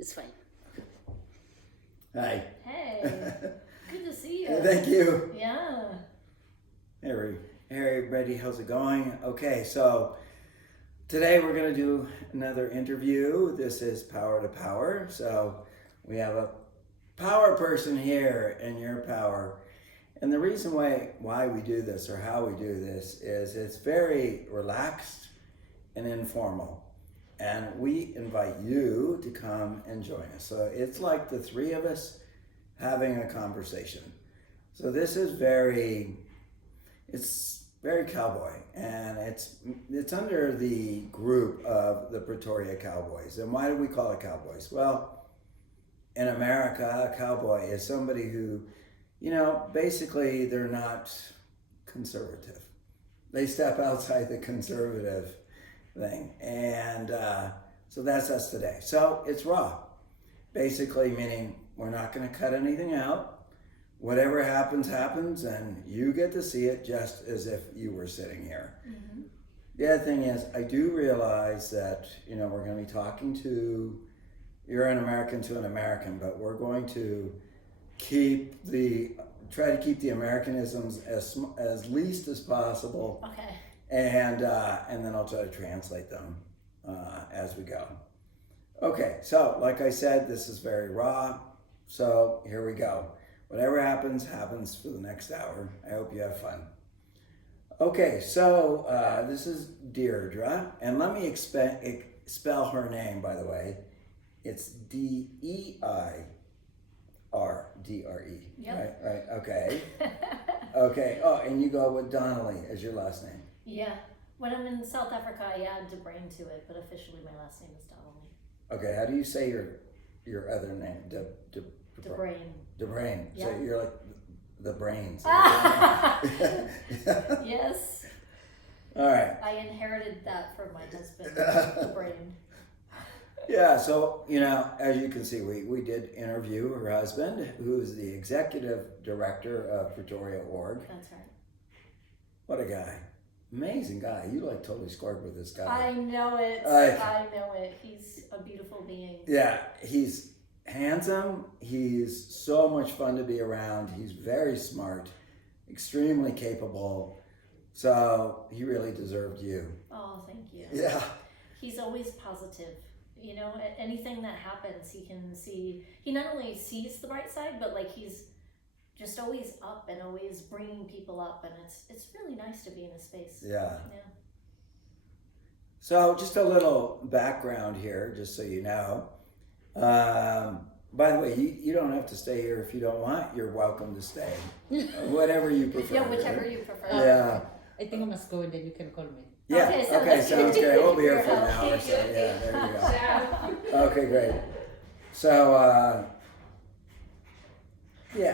It's fine. Hi. Hey. Good to see you. Thank you. Yeah. Hey everybody, how's it going? Okay, so today we're going to do another interview. This is Power to Power. So we have a power person here in your power. And the reason why we do this or how we do this is it's very relaxed and informal. And we invite you to come and join us. So it's like the three of us having a conversation. So this is very cowboy, and it's under the group of the Pretoria Cowboys. And why do we call it cowboys? Well, in America, a cowboy is somebody who, basically they're not conservative. They step outside the conservative thing. And so that's us today. So it's raw, basically meaning we're not going to cut anything out. Whatever happens, happens, and you get to see it just as if you were sitting here. Mm-hmm. The other thing is, I do realize that, we're going to be talking to, you're an American to an American, but we're going to try to keep the Americanisms as least as possible. Okay. And then I'll try to translate them as we go. Okay, so like I said, this is very raw. So here we go. Whatever happens, happens for the next hour. I hope you have fun. Okay, so this is Deirdre, and let me spell her name, by the way. It's Deirdre. Yep. Right, okay. Okay, oh, and you go with Donnelly as your last name. Yeah. When I'm in South Africa, I add Deirdre to it, but officially my last name is Donnelly. Okay, how do you say your other name? Deirdre. Deirdre. Yeah. So you're like the brains. Yes. All right. I inherited that from my husband, the brain. Yeah, so, as you can see, we did interview her husband, who's the executive director of Pretoria Org. That's right. What a guy. Amazing guy. You totally scored with this guy. I know it. I know it. He's a beautiful being. Yeah, he's handsome. He's so much fun to be around. He's very smart, extremely capable. So he really deserved you. Oh, thank you. Yeah. He's always positive. Anything that happens, he not only sees the bright side, but he's just always up and always bringing people up. And it's really nice to be in his space. Yeah. Yeah. So just a little background here, just so you know. By the way, you don't have to stay here if you don't want. You're welcome to stay. Whatever you prefer. Yeah, whichever you prefer. Yeah. I think I must go and then you can call me. Yeah. Okay, sounds great. We'll be here for an help. hour or so. Yeah, there you go. Okay, great. So,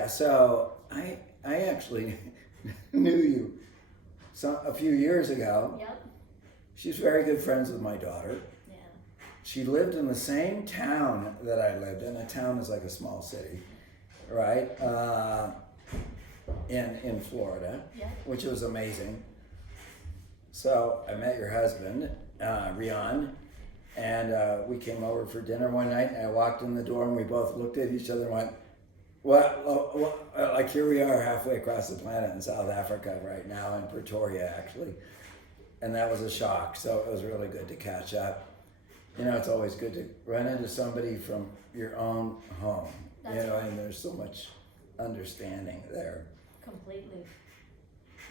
so I actually knew you a few years ago. Yep. She's very good friends with my daughter. Yeah. She lived in the same town that I lived in. A town is like a small city, right? In Florida, Yeah. which was amazing. So I met your husband, Rian, and we came over for dinner one night, and I walked in the door and we both looked at each other and went, what? Like here we are halfway across the planet in South Africa right now, in Pretoria actually. And that was a shock, so it was really good to catch up. It's always good to run into somebody from your own home, That's right. and there's so much understanding there. Completely.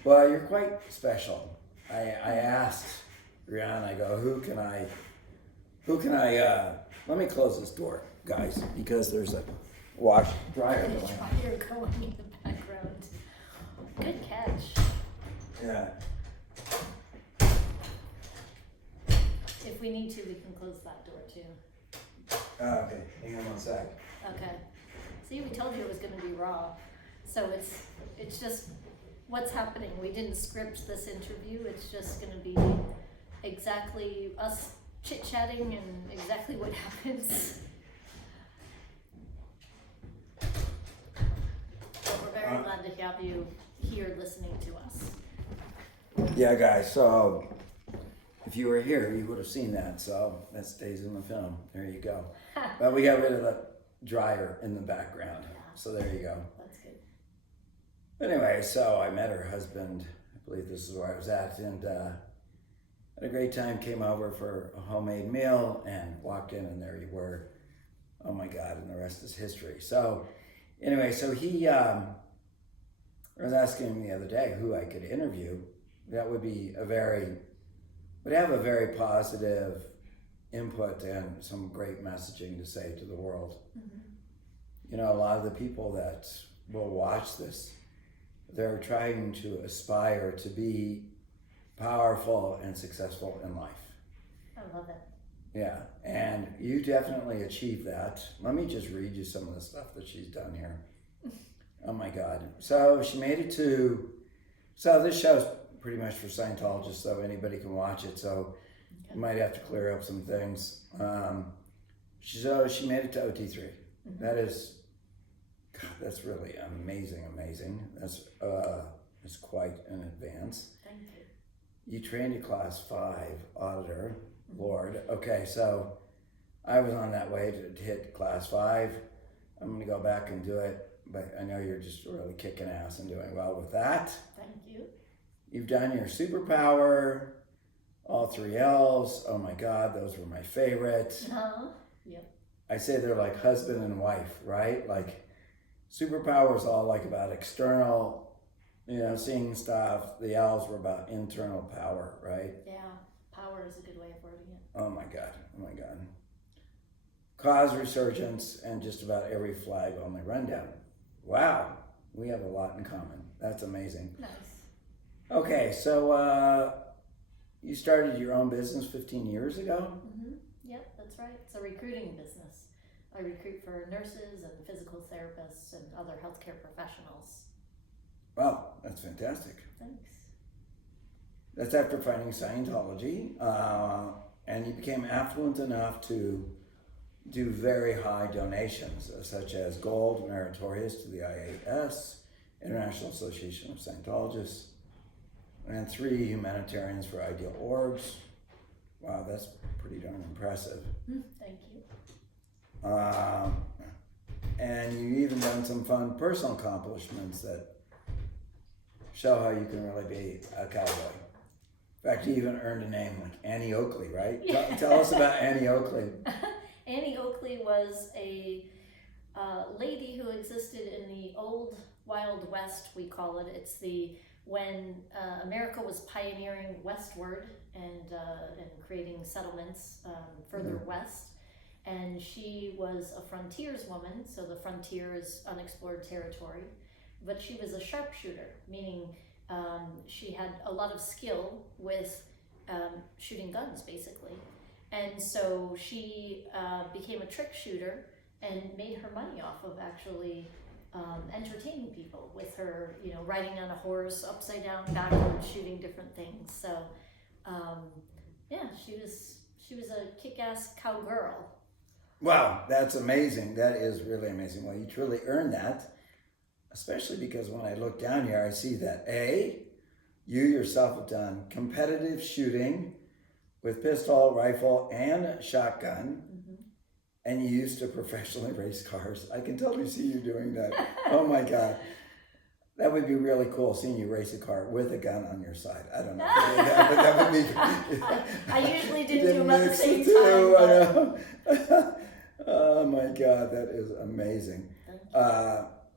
Well, you're quite special. I asked Rihanna, I go, who can I, let me close this door, guys, because there's a dryer There's a going. dryer going in the background. Good catch. Yeah. If we need to, we can close that door too. Okay, hang on one sec. Okay. See, we told you it was going to be raw. So it's just what's happening. We didn't script this interview. It's just going to be exactly us chit-chatting and exactly what happens. But we're very glad to have you here listening to us. Yeah, guys, so If you were here, you would have seen that. So that stays in the film. There you go. But we got rid of the dryer in the background. Yeah. So there you go. That's good. Anyway, so I met her husband. I believe this is where I was at, and had a great time. Came over for a homemade meal and walked in, and there you were. Oh my God! And the rest is history. So anyway, so he, I was asking him the other day who I could interview. That would have a very positive input and some great messaging to say to the world. Mm-hmm. You know, a lot of the people that will watch this, they're trying to aspire to be powerful and successful in life. I love it. Yeah, and you definitely achieved that. Let me just read you some of the stuff that she's done here. Oh my God. So she made it to, so this show's pretty much for Scientologists, so anybody can watch it, so you might have to clear up some things. So she made it to OT3. Mm-hmm. That is, God, that's really amazing. That's quite an advance. Thank you. You trained a class 5 auditor, Lord. Okay, so I was on that way to hit class 5. I'm gonna go back and do it, but I know you're just really kicking ass and doing well with that. Thank you. You've done your superpower, all 3 L's. Oh my God, those were my favorite. Yep. I say they're like husband and wife, right? Like superpower is all like about external, seeing stuff. The L's were about internal power, right? Yeah. Power is a good way of wording it. Oh my God. Cause resurgence and just about every flag on the rundown. Wow, we have a lot in common. That's amazing. Nice. Okay, so you started your own business 15 years ago? Mm-hmm. Yep, that's right. It's a recruiting business. I recruit for nurses and physical therapists and other healthcare professionals. Wow, that's fantastic. Thanks. That's after finding Scientology, and you became affluent enough to do very high donations, such as gold, meritorious to the IAS, International Association of Scientologists, and 3 humanitarians for ideal orbs. Wow, that's pretty darn impressive. Thank you. And you've even done some fun personal accomplishments that show how you can really be a cowboy. In fact, you even earned a name like Annie Oakley, right? Yeah. Tell us about Annie Oakley. Annie Oakley was a lady who existed in the old Wild West, we call it. It's when America was pioneering westward and creating settlements further west. And she was a frontierswoman, so the frontier is unexplored territory. But she was a sharpshooter, meaning she had a lot of skill with shooting guns, basically. And so she became a trick shooter and made her money off of actually entertaining people with her, riding on a horse, upside down, backwards, shooting different things. So, she was a kick-ass cowgirl. Wow, that's amazing. That is really amazing. Well, you truly earned that, especially because when I look down here, I see that you yourself have done competitive shooting with pistol, rifle, and shotgun, and you used to professionally race cars. I can totally see you doing that. Oh my God. That would be really cool, seeing you race a car with a gun on your side. I don't know, but that would be... I usually didn't do them at the same two, time. I know. Oh my God, that is amazing.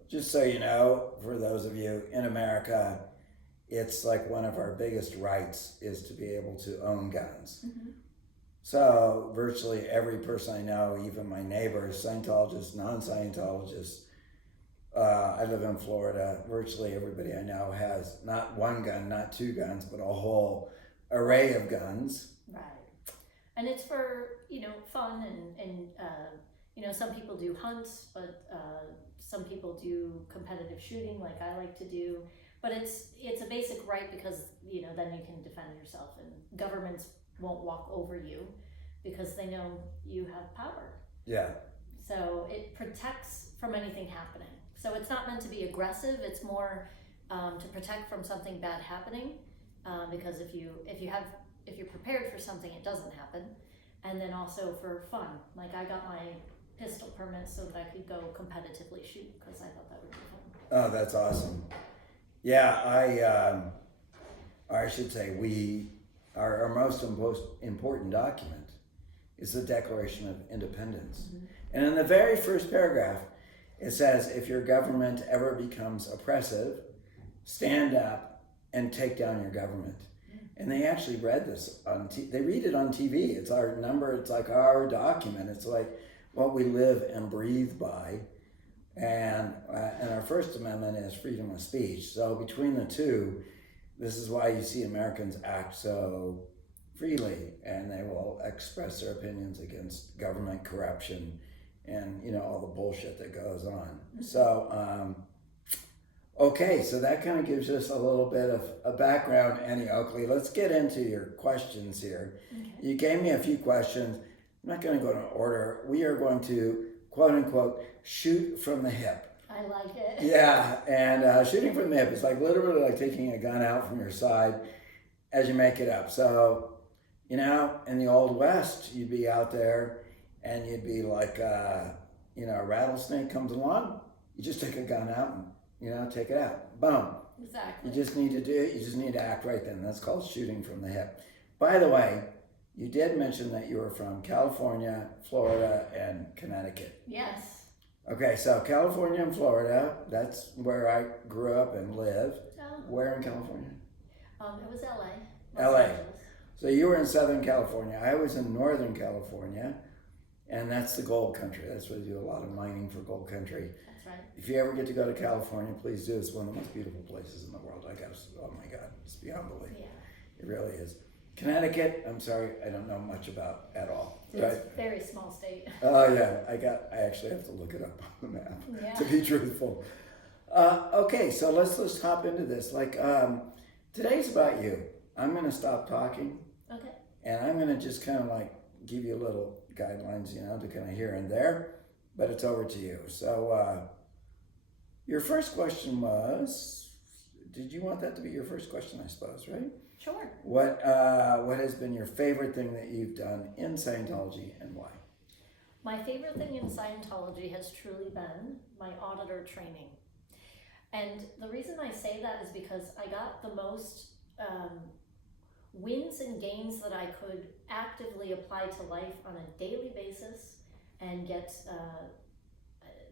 Just so you know, for those of you in America, it's like one of our biggest rights is to be able to own guns. So virtually every person I know, even my neighbors, Scientologists, non-Scientologists, I live in Florida, virtually everybody I know has not one gun, not 2 guns, but a whole array of guns. Right. And it's for, fun and some people do hunts, but some people do competitive shooting like I like to do. But it's a basic right because, then you can defend yourself and governments won't walk over you because they know you have power. Yeah. So it protects from anything happening. So it's not meant to be aggressive. It's more to protect from something bad happening. Because if if you're prepared for something, it doesn't happen. And then also for fun, like I got my pistol permit so that I could go competitively shoot because I thought that would be fun. Oh, that's awesome. Yeah, I should say our most important document is the Declaration of Independence. Mm-hmm. And in the very first paragraph, it says, if your government ever becomes oppressive, stand up and take down your government. And they actually read this they read it on TV. It's our number, it's like our document. It's like what we live and breathe by. And our First Amendment is freedom of speech. So between the two, this is why you see Americans act so freely, and they will express their opinions against government corruption and, you know, all the bullshit that goes on. So, okay, so that kind of gives us a little bit of a background, Annie Oakley. Let's get into your questions here. Okay. You gave me a few questions. I'm not going to go in order. We are going to, quote unquote, shoot from the hip. I like it. Yeah, and shooting from the hip is like literally like taking a gun out from your side as you make it up. So, you know, in the Old West, you'd be out there and you'd be like, you know, a rattlesnake comes along, you just take a gun out and, you know, take it out. Boom. Exactly. You just need to act right then. That's called shooting from the hip. By the way, you did mention that you were from California, Florida, and Connecticut. Yes. Okay, so California and Florida, that's where I grew up and live. Oh. Where in California? It was LA. LA. So you were in Southern California. I was in Northern California, and that's the gold country. That's where they do a lot of mining for gold country. That's right. If you ever get to go to California, please do. It's one of the most beautiful places in the world. I guess. Oh my God, it's beyond belief. Yeah. It really is. Connecticut, I'm sorry, I don't know much about at all. It's right? a very small state. Oh yeah, I actually have to look it up on the map to be truthful. Okay, so let's hop into this. Like today's about you. I'm gonna stop talking. Okay. And I'm gonna just kind of like give you a little guidelines, you know, to kind of here and there, but it's over to you. So your first question was, did you want that to be your first question, I suppose, right? Sure. What has been your favorite thing that you've done in Scientology and why? My favorite thing in Scientology has truly been my auditor training. And the reason I say that is because I got the most wins and gains that I could actively apply to life on a daily basis and get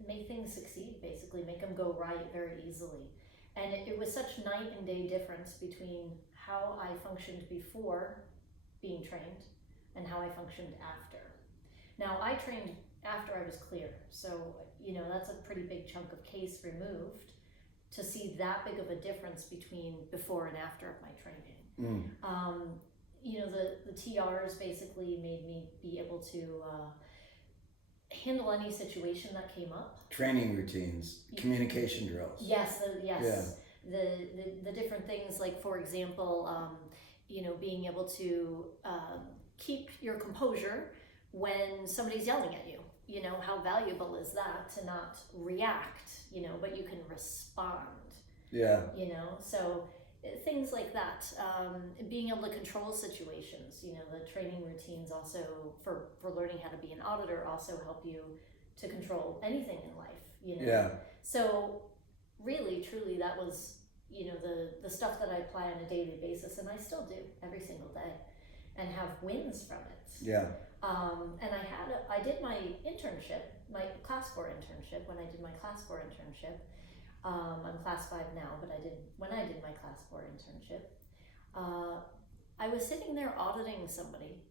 make things succeed, basically, make them go right very easily. And it was such night and day difference between how I functioned before being trained and how I functioned after. Now, I trained after I was clear, so, you know, that's a pretty big chunk of case removed to see that big of a difference between before and after of my training. You know, the TRs basically made me be able to handle any situation that came up. Training routines, communication drills. Yes, Yeah. The different things, like for example, you know, being able to keep your composure when somebody's yelling at you. You know, how valuable is that to not react, you know, but you can respond. Yeah. You know, so things like that. Being able to control situations, you know, the training routines also for learning how to be an auditor also help you to control anything in life, you know. Yeah. So really, truly, that was, you know, the stuff that I apply on a daily basis, and I still do every single day, and have wins from it. Yeah. And I did my internship, my class 4 internship, when I did my class 4 internship. I'm class 5 now, but when I did my class 4 internship, I was sitting there auditing somebody,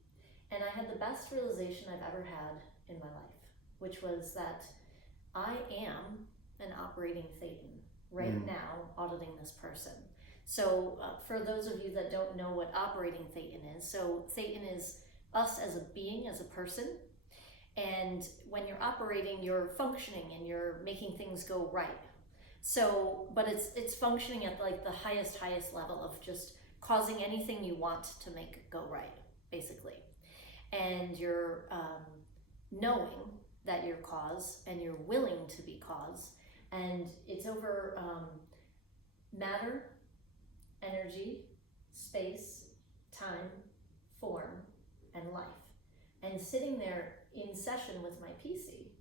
and I had the best realization I've ever had in my life, which was that I am an operating thetan right now auditing this person. So for those of you that don't know what operating thetan is, so thetan is us as a being, as a person, and when you're operating, you're functioning and you're making things go right. So, but it's functioning at like the highest level of just causing anything you want to make it go right, basically. And you're knowing that you're cause and you're willing to be cause, and it's over matter, energy, space, time, form, and life. And sitting there in session with my PC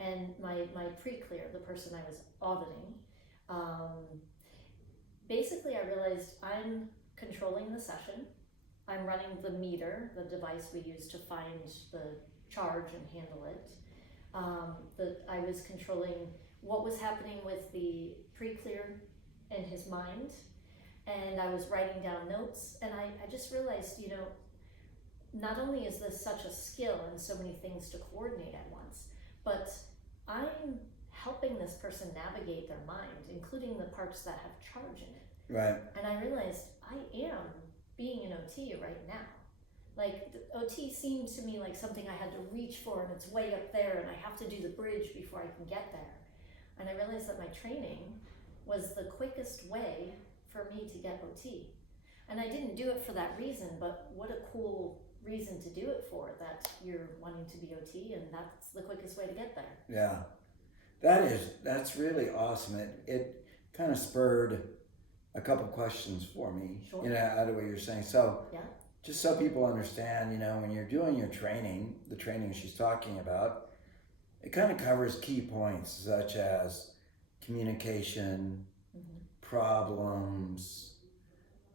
and my pre-clear, the person I was auditing, basically I realized I'm controlling the session. I'm running the meter, the device we use to find the charge and handle it. I was controlling what was happening with the pre-clear in his mind, and I was writing down notes, and I just realized, you know, not only is this such a skill and so many things to coordinate at once, but I'm helping this person navigate their mind, including the parts that have charge in it. Right. And I realized I am being an OT right now. Like, the OT seemed to me like something I had to reach for, and it's way up there, and I have to do the bridge before I can get there. And I realized that my training was the quickest way for me to get OT. And I didn't do it for that reason, but what a cool reason to do it for, that you're wanting to be OT, and that's the quickest way to get there. Yeah, that's really awesome. It kind of spurred a couple questions for me, Sure. you know, out of what you're saying. So Yeah. just so people understand, you know, when you're doing your training, the training she's talking about, it kind of covers key points such as communication, problems,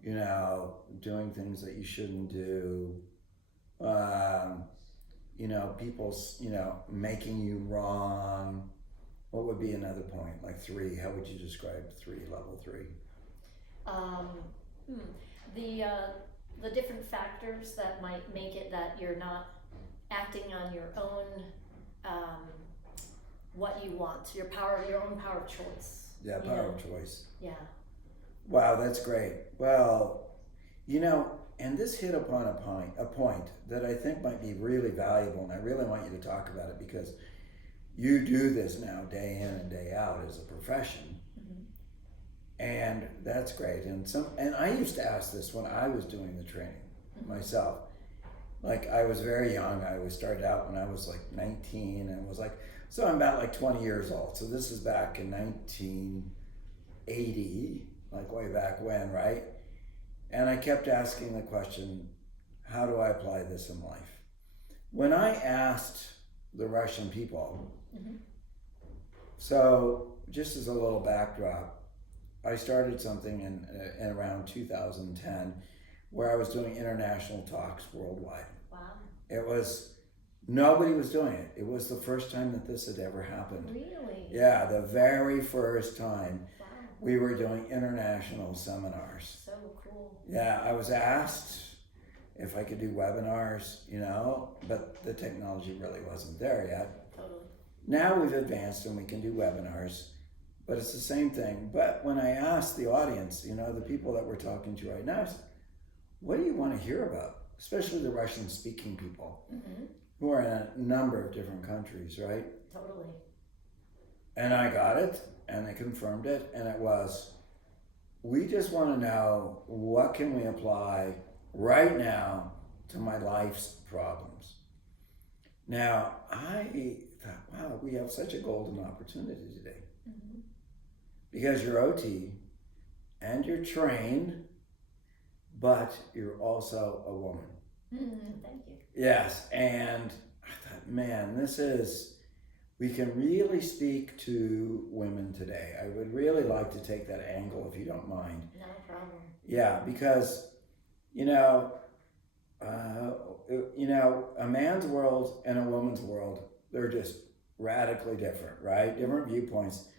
you know, doing things that you shouldn't do, you know, people's, you know, making you wrong. What would be another point? Like 3, how would you describe level 3? The different factors that might make it that you're not acting on your own, what you want, your own power of choice. Yeah, power of choice. Yeah. Wow, that's great. Well, you know, and this hit upon a point that I think might be really valuable, and I really want you to talk about it because you do this now day in and day out as a profession. And that's great. And I used to ask this when I was doing the training myself. Like, I was very young. I started out when I was like 19 and was like, so I'm about like 20 years old. So this is back in 1980, like way back when, right? And I kept asking the question, how do I apply this in life? When I asked the Russian people, so just as a little backdrop, I started something in around 2010 where I was doing international talks worldwide. Wow. Nobody was doing it. It was the first time that this had ever happened. Really? Yeah, the very first time Wow. we were doing international seminars. So cool. Yeah, I was asked if I could do webinars, you know, but the technology really wasn't there yet. Totally. Now we've advanced and we can do webinars. But it's the same thing. But when I asked the audience, you know, the people that we're talking to right now, I said, what do you want to hear about? Especially the Russian-speaking people who are in a number of different countries, right? Totally. And I got it, and they confirmed it, and it was, we just want to know what can we apply right now to my life's problems. Now, I thought, wow, we have such a golden opportunity today. Because you're OT and you're trained, but you're also a woman. Thank you. Yes, and I thought, man, we can really speak to women today. I would really like to take that angle if you don't mind. No problem. Yeah, because, you know, a man's world and a woman's world, they're just radically different, right? Different viewpoints.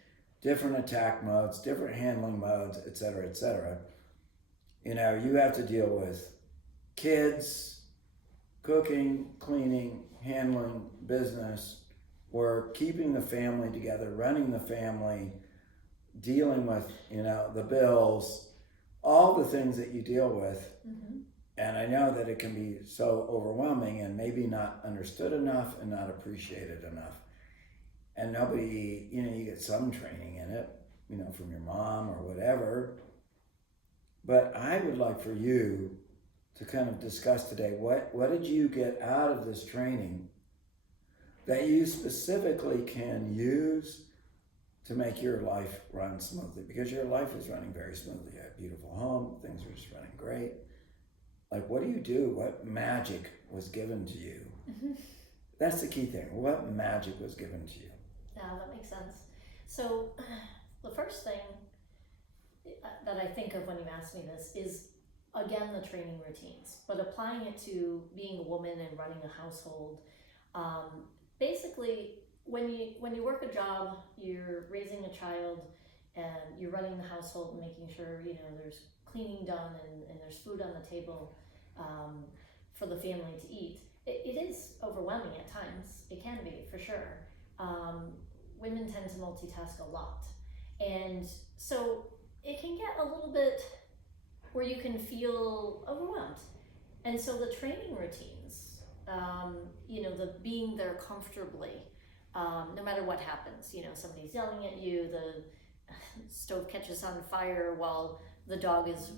Different attack modes, different handling modes, et cetera, you know, you have to deal with kids, cooking, cleaning, handling, business, work, keeping the family together, running the family, dealing with, you know, the bills, all the things that you deal with. And I know that it can be so overwhelming and maybe not understood enough and not appreciated enough. And nobody, you know, you get some training in it, you know, from your mom or whatever. But I would like for you to kind of discuss today, what did you get out of this training that you specifically can use to make your life run smoothly? Because your life is running very smoothly. You have a beautiful home, things are just running great. like, what do you do? What magic was given to you? Mm-hmm. That's the key thing. What magic was given to you? Yeah, that makes sense. So the first thing that I think of when you ask me this is, again, the training routines, but applying it to being a woman and running a household. Basically, when you work a job, you're raising a child and you're running the household and making sure, there's cleaning done and there's food on the table for the family to eat. It is overwhelming at times. It can be, for sure. Women tend to multitask a lot. And so it can get a little bit where you can feel overwhelmed. And so the training routines, the being there comfortably, no matter what happens, somebody's yelling at you, the stove catches on fire while the dog is,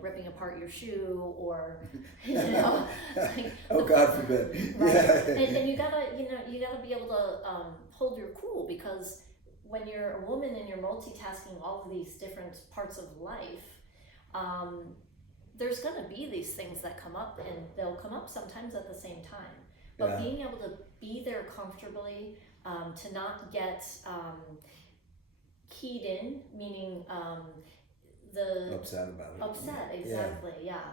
ripping apart your shoe, or, like, oh, God forbid. right? Yeah. And you gotta be able to hold your cool, because when you're a woman and you're multitasking all of these different parts of life, there's gonna be these things that come up, and they'll come up sometimes at the same time. But Yeah. being able to be there comfortably, to not get keyed in, meaning Upset about it. upset, exactly, yeah.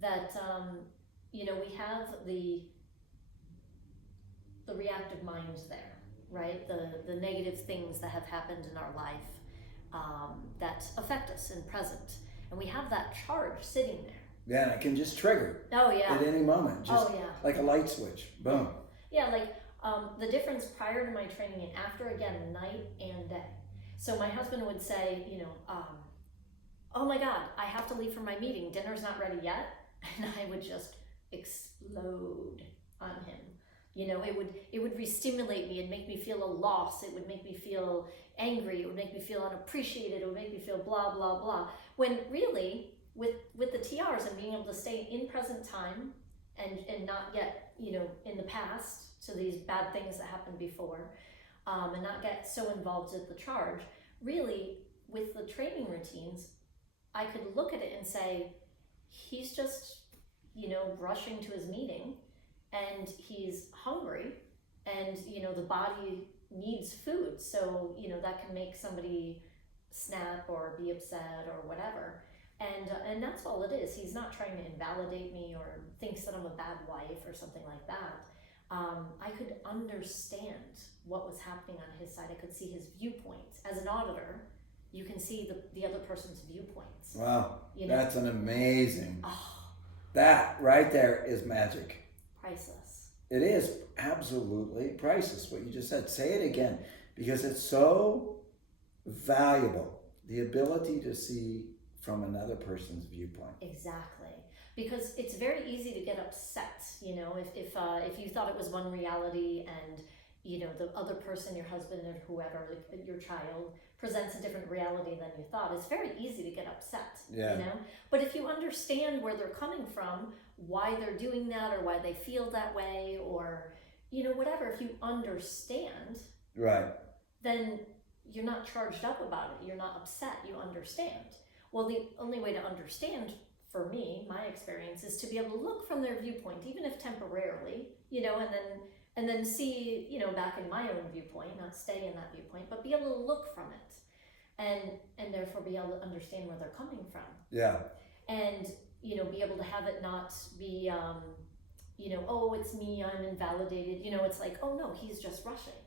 That we have the reactive minds there, right? The negative things that have happened in our life that affect us in present, and we have that charge sitting there. Yeah, and it can just trigger Oh yeah. at any moment, just Oh yeah. like a light switch. Boom. Yeah, like the difference prior to my training and after, again, night and day. So my husband would say, oh my God, I have to leave for my meeting. Dinner's not ready yet. And I would just explode on him. It would re-stimulate me and make me feel a loss. It would make me feel angry. It would make me feel unappreciated. It would make me feel blah, blah, blah. When really, with the TRs and being able to stay in present time and not get, in the past to these bad things that happened before, and not get so involved with the charge, really, with the training routines, I could look at it and say, he's just, rushing to his meeting, and he's hungry, and, the body needs food. So, that can make somebody snap or be upset or whatever. And that's all it is. He's not trying to invalidate me or thinks that I'm a bad wife or something like that. I could understand what was happening on his side. I could see his viewpoints. As an auditor, you can see the other person's viewpoints. Wow, that's an amazing. Oh, that right there is magic. priceless. It is absolutely priceless, what you just said. Say it again, because it's so valuable. The ability to see from another person's viewpoint. Exactly. Because it's very easy to get upset, if you thought it was one reality and, the other person, your husband or whoever, like your child, presents a different reality than you thought. It's very easy to get upset, Yeah. But if you understand where they're coming from, why they're doing that, or why they feel that way, or, whatever, if you understand, Right. then you're not charged up about it. You're not upset. You understand. Well, the only way to understand, for me, my experience, is to be able to look from their viewpoint, even if temporarily, and then see, back in my own viewpoint, not stay in that viewpoint, but be able to look from it, and therefore be able to understand where they're coming from. Yeah. And, be able to have it not be, oh, it's me, I'm invalidated. It's like, oh no, he's just rushing,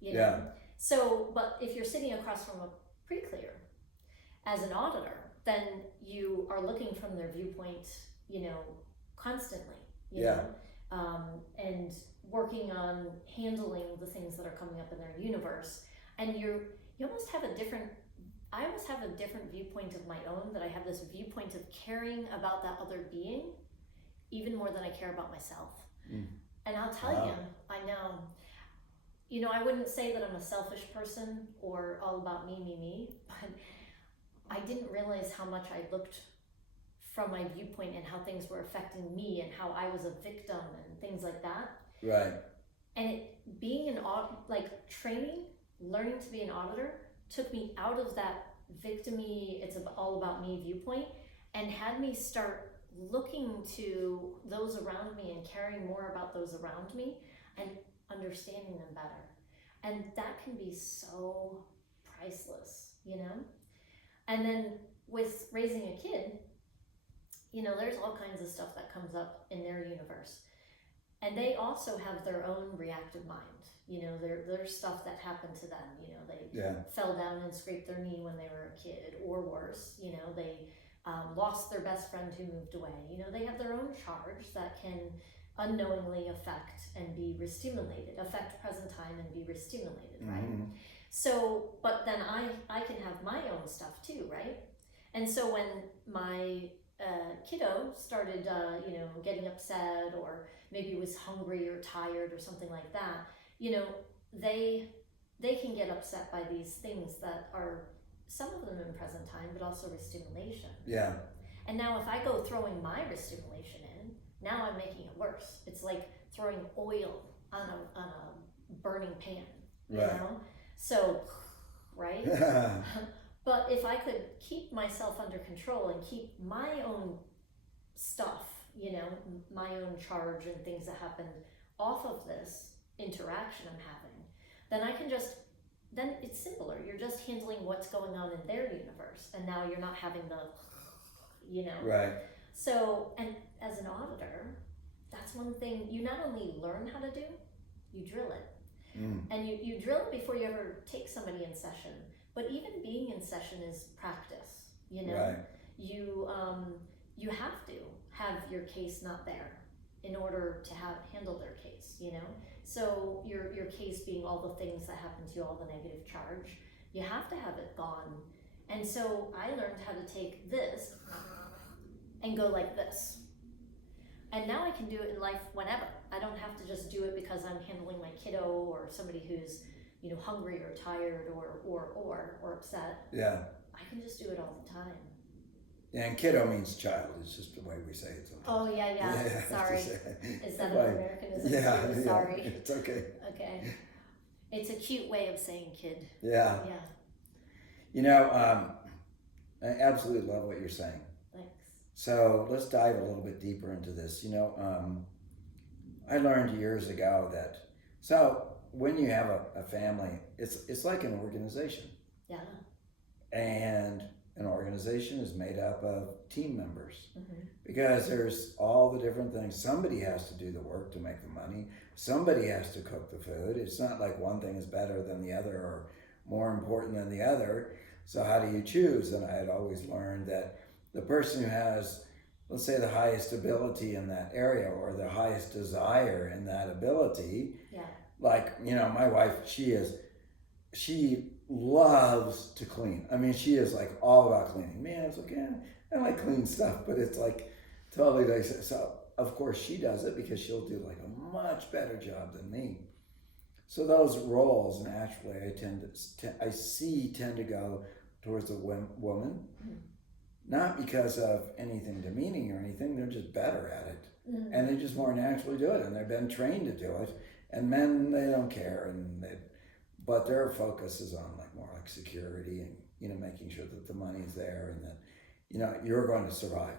Yeah. So, but if you're sitting across from a pre-clear as an auditor, then you are looking from their viewpoint, constantly, Yeah. and working on handling the things that are coming up in their universe. And you almost have I almost have a different viewpoint of my own, that I have this viewpoint of caring about that other being even more than I care about myself. Mm. And I'll tell you, I know, I wouldn't say that I'm a selfish person or all about me, but I didn't realize how much I looked from my viewpoint and how things were affecting me and how I was a victim and things like that. Right. And being training, learning to be an auditor took me out of that victim-y, it's all about me viewpoint, and had me start looking to those around me and caring more about those around me and understanding them better. And that can be so priceless, you know? And then with raising a kid, you know, there's all kinds of stuff that comes up in their universe. And they also have their own reactive mind. You know, there's stuff that happened to them. You know, they fell down and scraped their knee when they were a kid, or worse, you know, they lost their best friend who moved away. You know, they have their own charge that can unknowingly affect and be restimulated, affect present time and be restimulated, right? So, but then I can have my own stuff too, right? And so when my kiddo started, you know, getting upset, or maybe was hungry or tired or something like that, you know, they can get upset by these things that are, some of them in present time, but also restimulation. Yeah. And now if I go throwing my restimulation in, now I'm making it worse. It's like throwing oil on a burning pan, you know? So, right? But if I could keep myself under control and keep my own stuff, you know, my own charge and things that happened off of this interaction I'm having, then I can just, then it's simpler. You're just handling what's going on in their universe, and now you're not having the, you know. Right. So, and as an auditor, that's one thing you not only learn how to do, you drill it. And you drill it before you ever take somebody in session. But even being in session is practice, you know. Right. You have to have your case not there in order to handle their case, you know. So your case being all the things that happen to you, all the negative charge, you have to have it gone. And so I learned how to take this and go like this. And now I can do it in life whenever. I don't have to just do it because I'm handling my kiddo or somebody who's, you know, hungry or tired or upset. Yeah. I can just do it all the time. Yeah, and kiddo means child. It's just the way we say it sometimes. Oh, yeah. Sorry. Is that an Americanism? Yeah. Sorry. It's okay. Okay. It's a cute way of saying kid. Yeah. Yeah. You know, I absolutely love what you're saying. Thanks. So let's dive a little bit deeper into this. You know, I learned years ago that, so when you have a family, it's like an organization. Yeah. And an organization is made up of team members, because there's all the different things. Somebody has to do the work to make the money. Somebody has to cook the food. It's not like one thing is better than the other or more important than the other. So how do you choose? And I had always learned that the person who has, let's say, the highest ability in that area or the highest desire in that ability, like, you know, my wife, she loves to clean. I mean, she is like all about cleaning. Man, it's like, yeah, I like clean stuff, but it's like totally like, so of course she does it because she'll do like a much better job than me. So those roles naturally I tend to go towards a woman, not because of anything demeaning or anything. They're just better at it, and they just more naturally do it, and they've been trained to do it. And men, they don't care, but their focus is on like more like security and, you know, making sure that the money's there and that, you know, you're going to survive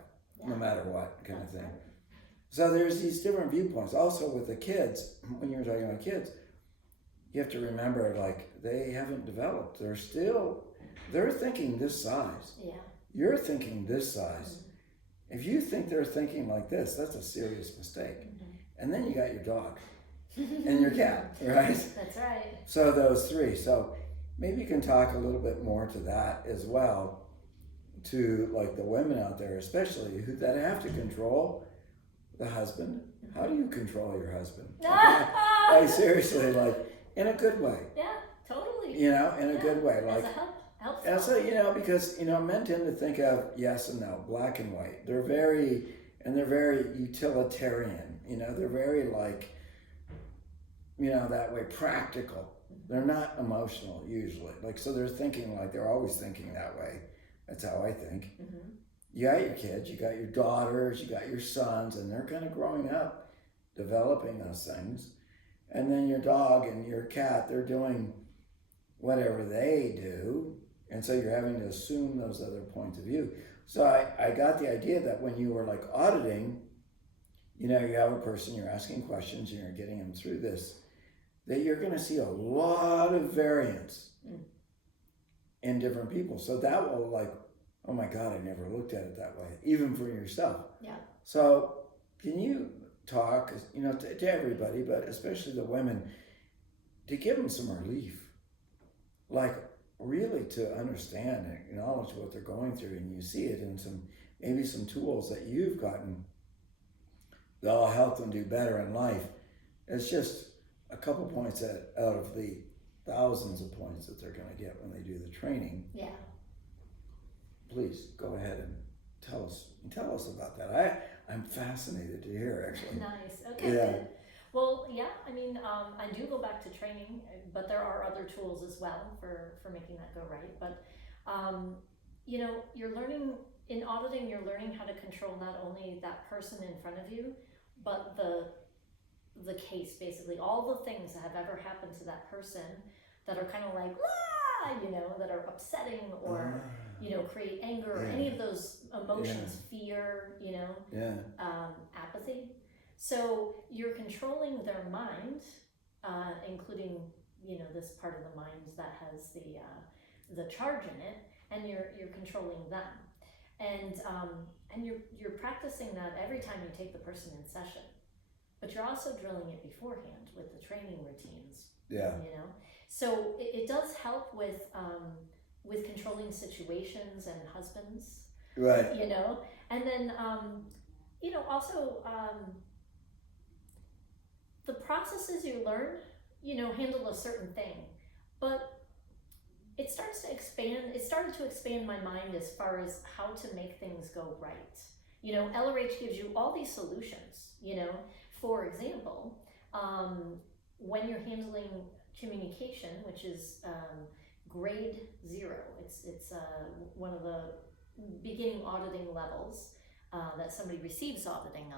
no matter what kind of thing. Right. So there's these different viewpoints. Also with the kids, when you're talking about kids, you have to remember, like, they haven't developed. They're thinking this size. Yeah. You're thinking this size. If you think they're thinking like this, that's a serious mistake. And then you got your dog. And your cat, right? That's right. So those three. So maybe you can talk a little bit more to that as well, to like the women out there, especially that have to control the husband. How do you control your husband? Like seriously, like in a good way. Yeah, totally. You know, in a good way, like. Helps. And so, you know, because, you know, men tend to think of yes and no, black and white. They're very utilitarian. You know, they're very like, you know, that way, practical. They're not emotional usually. Like, so they're thinking like, they're always thinking that way. That's how I think. You got your kids, you got your daughters, you got your sons, and they're kind of growing up, developing those things. And then your dog and your cat, they're doing whatever they do. And so you're having to assume those other points of view. So I got the idea that when you were like auditing, you know, you have a person, you're asking questions, and you're getting them through this, that you're going to see a lot of variance in different people. So that will like, oh my God, I never looked at it that way, even for yourself. Yeah. So can you talk, you know, to everybody, but especially the women, to give them some relief, like really to understand and acknowledge what they're going through, and you see it in maybe some tools that you've gotten that'll help them do better in life. It's just a couple points out of the thousands of points that they're going to get when they do the training. Yeah. Please go ahead and tell us about that. I'm fascinated to hear, actually. Nice. Okay. Yeah. Good. Well, yeah. I mean, I do go back to training, but there are other tools as well for making that go right. But you know, you're learning in auditing. You're learning how to control not only that person in front of you, but the case, basically all the things that have ever happened to that person that are kind of like, ah, you know, that are upsetting or you know, create anger or any of those emotions, fear, you know, apathy. So you're controlling their mind, including, you know, this part of the mind that has the charge in it, and you're controlling them, and you're practicing that every time you take the person in session, but you're also drilling it beforehand with the training routines. Yeah. You know, so it does help with controlling situations and husbands. Right. You know, and then you know, also the processes you learn, you know, handle a certain thing, but it started to expand my mind as far as how to make things go right. You know, LRH gives you all these solutions, you know. For example, when you're handling communication, which is grade 0, it's one of the beginning auditing levels that somebody receives auditing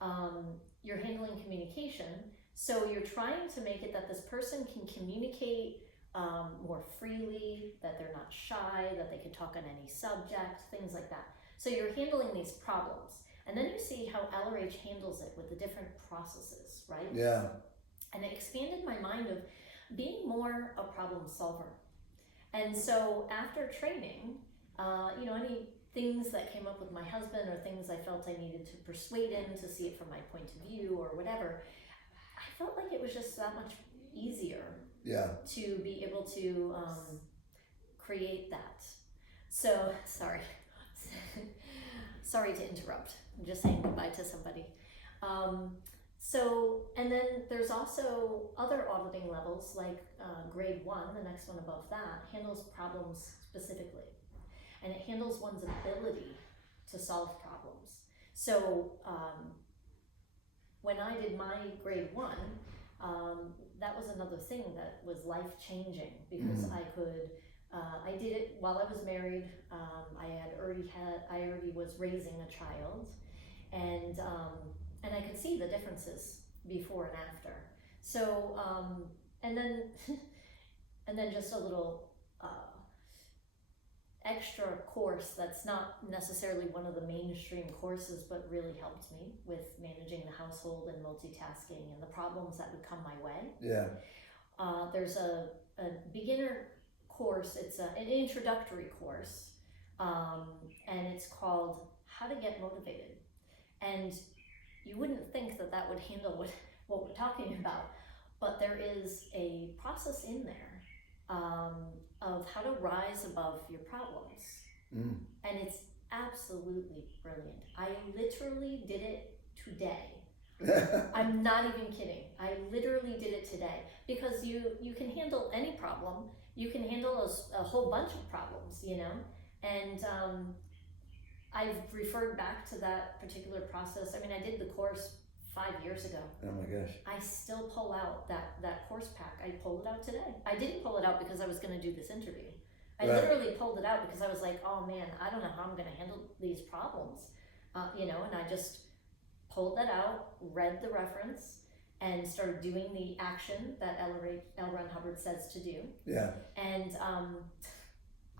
on. You're handling communication, so you're trying to make it that this person can communicate more freely, that they're not shy, that they can talk on any subject, things like that. So you're handling these problems. And then you see how LRH handles it with the different processes, right? Yeah. And it expanded my mind of being more a problem solver. And so after training, you know, any things that came up with my husband or things I felt I needed to persuade him to see it from my point of view or whatever, I felt like it was just that much easier to be able to create that. So, sorry. Sorry to interrupt. I'm just saying goodbye to somebody. So, and then there's also other auditing levels, like grade 1, the next one above that, handles problems specifically. And it handles one's ability to solve problems. So, when I did my grade 1, that was another thing that was life-changing, because I did it while I was married. I already was raising a child, and I could see the differences before and after. So, and then just a little extra course that's not necessarily one of the mainstream courses, but really helped me with managing the household and multitasking and the problems that would come my way. Yeah. There's a beginner course. It's an introductory course, and it's called How to Get Motivated. And you wouldn't think that would handle what we're talking about, but there is a process in there of how to rise above your problems. And it's absolutely brilliant. I literally did it today. I'm not even kidding. I literally did it today, because you can handle any problem. You can handle a whole bunch of problems, you know, and I've referred back to that particular process. I mean, I did the course 5 years ago. Oh my gosh. I still pull out that course pack. I pulled it out today. I didn't pull it out because I was going to do this interview. I literally pulled it out because I was like, oh man, I don't know how I'm going to handle these problems, you know, and I just pulled that out, read the reference, and started doing the action that L. Ron Hubbard says to do. Yeah. And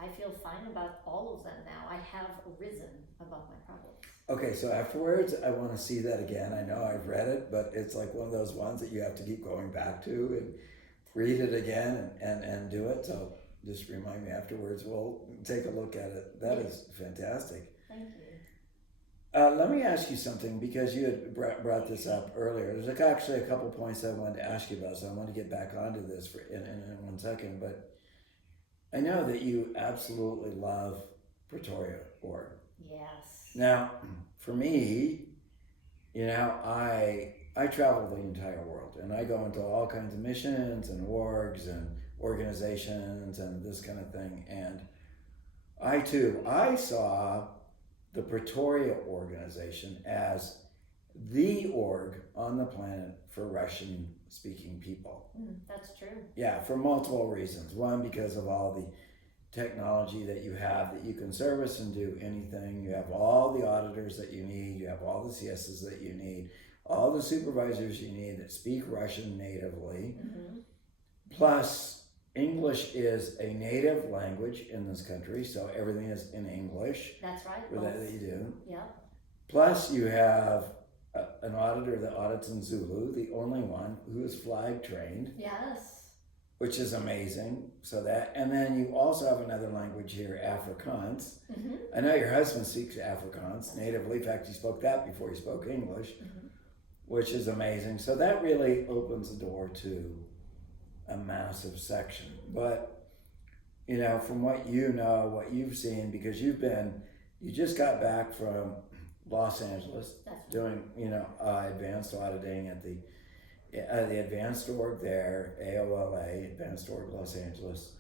I feel fine about all of them now. I have risen above my problems. Okay, so afterwards, I want to see that again. I know I've read it, but it's like one of those ones that you have to keep going back to and read it again and do it. So just remind me afterwards. We'll take a look at it. That is fantastic. Thank you. Let me ask you something, because you had brought this up earlier. There's like actually a couple points I wanted to ask you about, so I want to get back onto this in 1 second. But I know that you absolutely love Pretoria.org. Yes. Now, for me, you know, I travel the entire world, and I go into all kinds of missions and orgs and organizations and this kind of thing. And I saw the Pretoria organization as the org on the planet for Russian speaking people. That's true. Yeah, for multiple reasons. One, because of all the technology that you have, that you can service and do anything. You have all the auditors that you need. You have all the CSs that you need. All the supervisors you need that speak Russian natively. Plus, English is a native language in this country, so everything is in English. That's right. That you do. Yeah. Plus, you have an auditor that audits in Zulu, the only one who is flag trained. Yes. Which is amazing. So that, and then you also have another language here, Afrikaans. I know your husband speaks Afrikaans natively. In fact, he spoke that before he spoke English, which is amazing. So that really opens the door to a massive section. But, you know, from what you know, what you've seen, because you just got back from Los Angeles doing, you know, advanced auditing at the advanced org there, AOLA, Advanced Org Los Angeles.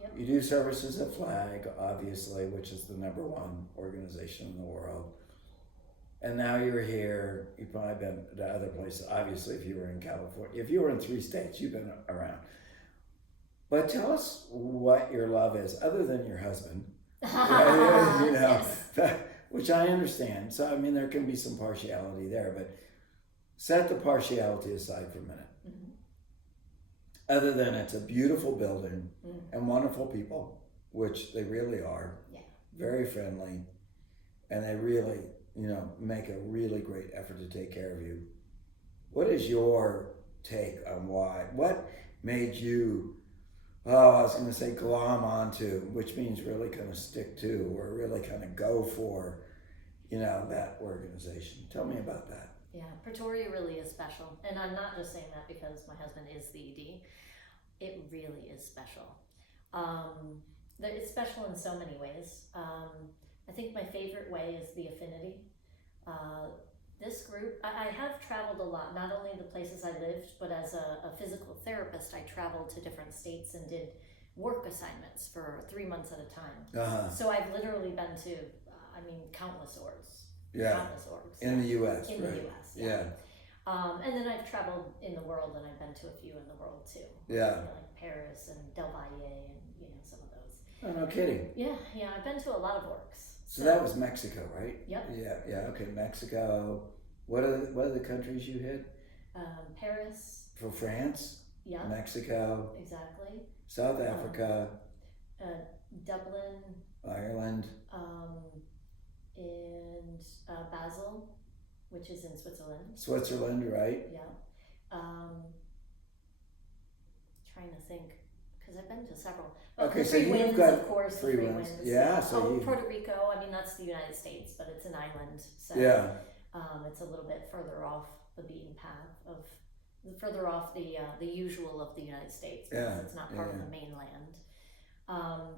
Yep. You do services at FLAG, obviously, which is the #1 organization in the world. And now you're here. You've probably been to other places. Obviously, if you were in California, if you were in 3 states, you've been around. But tell us what your love is, other than your husband. You know, which I understand. So, I mean, there can be some partiality there, but set the partiality aside for a minute. Other than it's a beautiful building and wonderful people, which they really are. Yeah. Very friendly, and they really, you know, make a really great effort to take care of you. What is your take on what made you, I was going to say glom onto, which means really kind of stick to, or really kind of go for, you know, that organization? Tell me about that. Yeah, Pretoria really is special. And I'm not just saying that because my husband is the ED. It really is special. It's special in so many ways. I think my favorite way is the affinity. This group, I have traveled a lot, not only the places I lived, but as a physical therapist, I traveled to different states and did work assignments for 3 months at a time. So I've literally been to, countless orgs. Yeah. Countless orgs. In the U.S., In right? the U.S., Yeah. And then I've traveled in the world, and I've been to a few in the world too. Yeah. Like Paris and Del Valle and some of those. Oh, no kidding. Yeah, I've been to a lot of orgs. So that was Mexico, right? Yep. Yeah. Okay, Mexico. What are the countries you hit? Paris. For France. Yeah. Mexico. Exactly. South Africa. Dublin. Ireland. And Basel, which is in Switzerland. Switzerland, right? Yeah. Trying to think, because I've been to several. Okay, so Free you've winds, got of course. free winds. Yeah. So Puerto Rico. I mean, that's the United States, but it's an island. So yeah. It's a little bit further off the beaten path further off the usual of the United States, because it's not part of the mainland.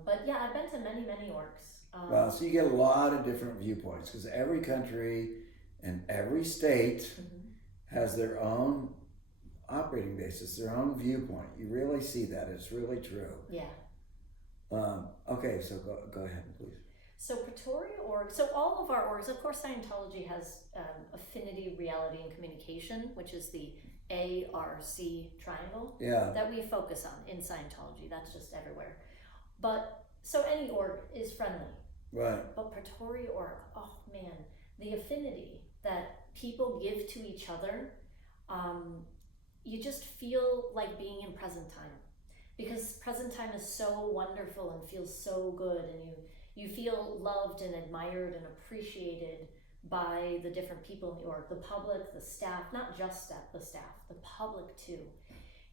But yeah, I've been to many orgs. Well, so you get a lot of different viewpoints, because every country and every state has their own operating basis, their own viewpoint. You really see that. It's really true. Yeah. Okay, so go ahead, please. So Pretoria org, so all of our orgs, of course Scientology has affinity, reality, and communication, which is the ARC triangle that we focus on in Scientology. That's just everywhere. But, so any org is friendly. Right. But Pretoria org, oh man, the affinity that people give to each other, you just feel like being in present time. because present time is so wonderful and feels so good, and you feel loved and admired and appreciated by the different people in the org, the public, the staff, not just the staff, the public too.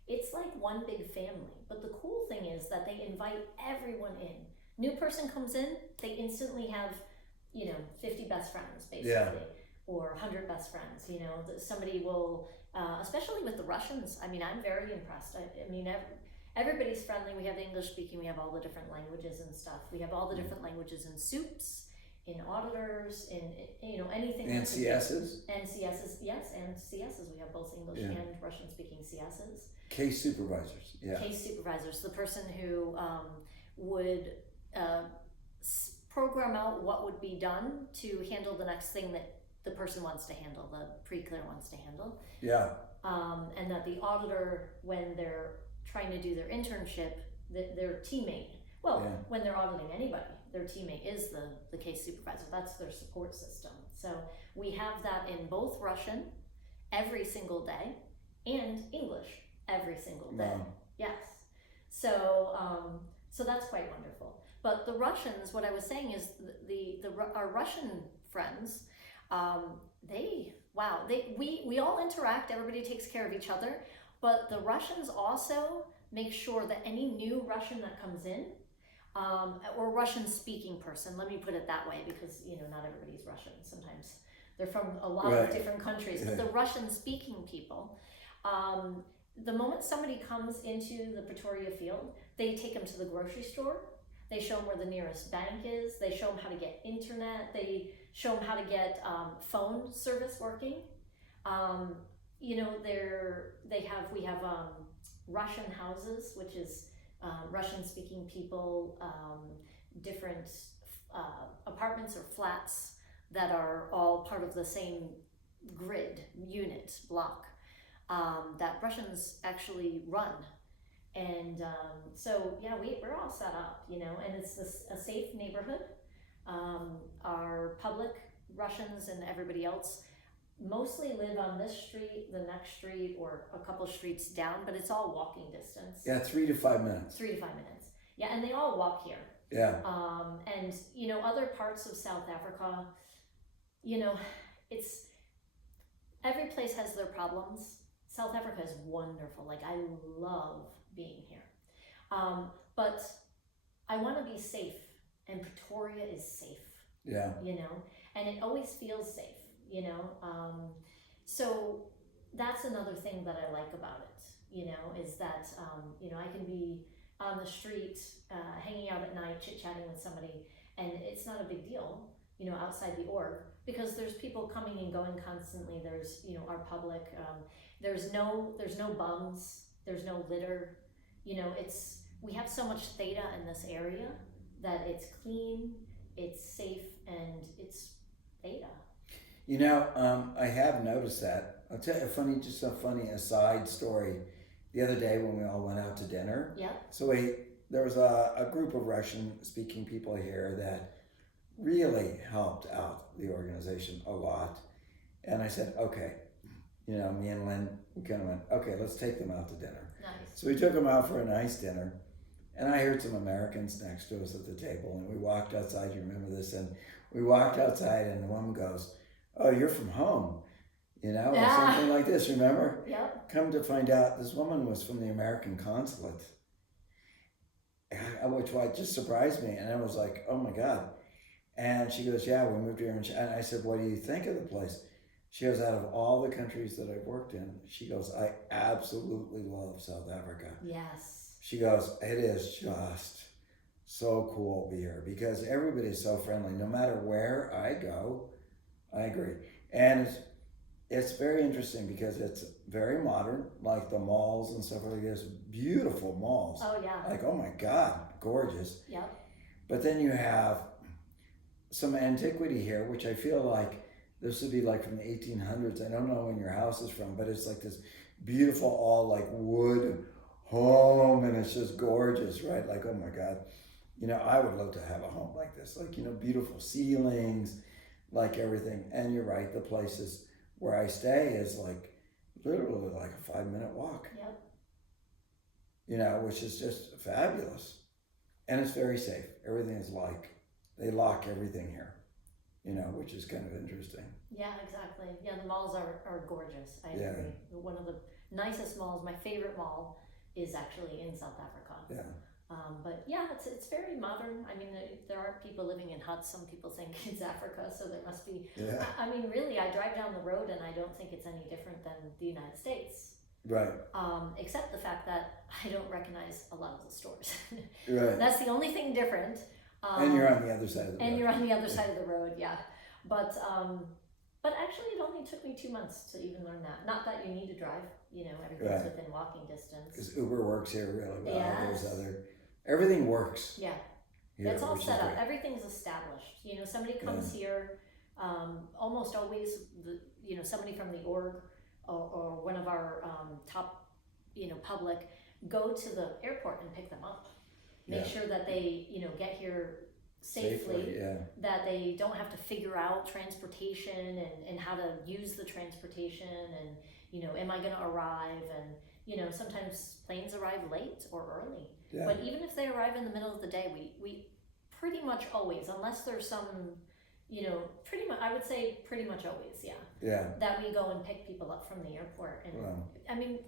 It's like one big family. But the cool thing is that they invite everyone in. New person comes in, they instantly have, 50 best friends basically, or 100 best friends. Somebody will, especially with the Russians. I mean, I'm very impressed. I mean, everybody's friendly. We have English speaking. We have all the different languages and stuff. We have all the different languages in soups, in auditors, in anything. And CSs. And CSs, yes, and CSs. We have both English and Russian speaking CSs. Case supervisors. Yeah. Case supervisors, the person who would program out what would be done to handle the next thing that the person wants to handle, the pre-clear wants to handle. Yeah. And that the auditor, when they're trying to do their internship, their teammate, when they're auditing anybody, their teammate is the case supervisor. That's their support system. So we have that in both Russian every single day and English every single day. Wow. Yes. So that's quite wonderful. But the Russians, what I was saying is our Russian friends, we all interact, everybody takes care of each other, but the Russians also make sure that any new Russian that comes in, or Russian speaking person, let me put it that way, because not everybody's Russian. Sometimes they're from a lot of different countries, but the Russian speaking people, the moment somebody comes into the Pretoria field, they take them to the grocery store. They show them where the nearest bank is. They show them how to get internet. They show them how to get phone service working. We have Russian houses, which is Russian-speaking people, different apartments or flats that are all part of the same grid, unit, block, that Russians actually run. And we're all set up, and it's a safe neighborhood. Our public, Russians and everybody else, mostly live on this street, the next street, or a couple streets down, but it's all walking distance. Yeah, 3 to 5 minutes. 3 to 5 minutes. Yeah, and they all walk here. Yeah. And other parts of South Africa, it's every place has their problems. South Africa is wonderful. Like, I love being here. But I want to be safe, and Pretoria is safe. Yeah. And it always feels safe, so that's another thing that I like about it, is that, I can be on the street, hanging out at night, chit-chatting with somebody, and it's not a big deal, outside the org, because there's people coming and going constantly. There's, our public, there's no bums, there's no litter, we have so much theta in this area that it's clean, it's safe, and it's theta. I have noticed that. I'll tell you a funny aside story. The other day when we all went out to dinner. Yeah. So there was a group of Russian-speaking people here that really helped out the organization a lot. And I said, okay, me and Lynn, we kind of went, okay, let's take them out to dinner. Nice. So we took them out for a nice dinner. And I heard some Americans next to us at the table, and we walked outside. You remember this? And we walked outside, and the woman goes, "Oh, you're from home," or something like this. Remember? Yep. Come to find out, this woman was from the American consulate, which just surprised me. And I was like, "Oh my God!" And she goes, "Yeah, we moved here." And I said, "What do you think of the place?" She goes, "Out of all the countries that I've worked in," she goes, "I absolutely love South Africa." Yes. She goes, "It is just so cool to be here because everybody's so friendly. No matter where I go," I agree. And it's very interesting because it's very modern, like the malls and stuff like this. Beautiful malls. Oh, yeah. Like, oh my God, gorgeous. Yep. But then you have some antiquity here, which I feel like this would be like from the 1800s. I don't know when your house is from, but it's like this beautiful, all like wood home, and it's just gorgeous, right? Like, oh my God, I would love to have a home like this, like, beautiful ceilings, like everything. And you're right, the places where I stay is like literally like a 5-minute walk. Yep. you know, which is just fabulous. And it's very safe. Everything is they lock everything here, you know, which is kind of interesting. Yeah, exactly. Yeah, the malls are gorgeous. I Yeah. agree. One of the nicest malls, my favorite mall, is actually in South Africa. Yeah. But yeah, it's very modern. I mean, there are people living in huts. Some people think it's Africa, so there must be. Yeah. I mean, really, I drive down the road and I don't think it's any different than the United States. Right. Except the fact that I don't recognize a lot of the stores. Right. That's the only thing different. And you're on the other side of the road. And you're on the other side of the road, yeah. But actually, it only took me 2 months to even learn that. Not that you need to drive, you know, everything's Right. within walking distance. Because Uber works here really well. Yes. Everything works. Yeah, Here, it's all which is set up. great. Everything's established. You know, somebody comes here, almost always, somebody from the org or one of our top, public, go to the airport and pick them up. Make Yeah. sure that they, get here safely, yeah. that they don't have to figure out transportation and how to use the transportation and, am I gonna arrive? And, sometimes planes arrive late or early. Yeah. But even if they arrive in the middle of the day, we pretty much always, unless there's some, I would say pretty much always, Yeah. that we go and pick people up from the airport. And Wow. I mean,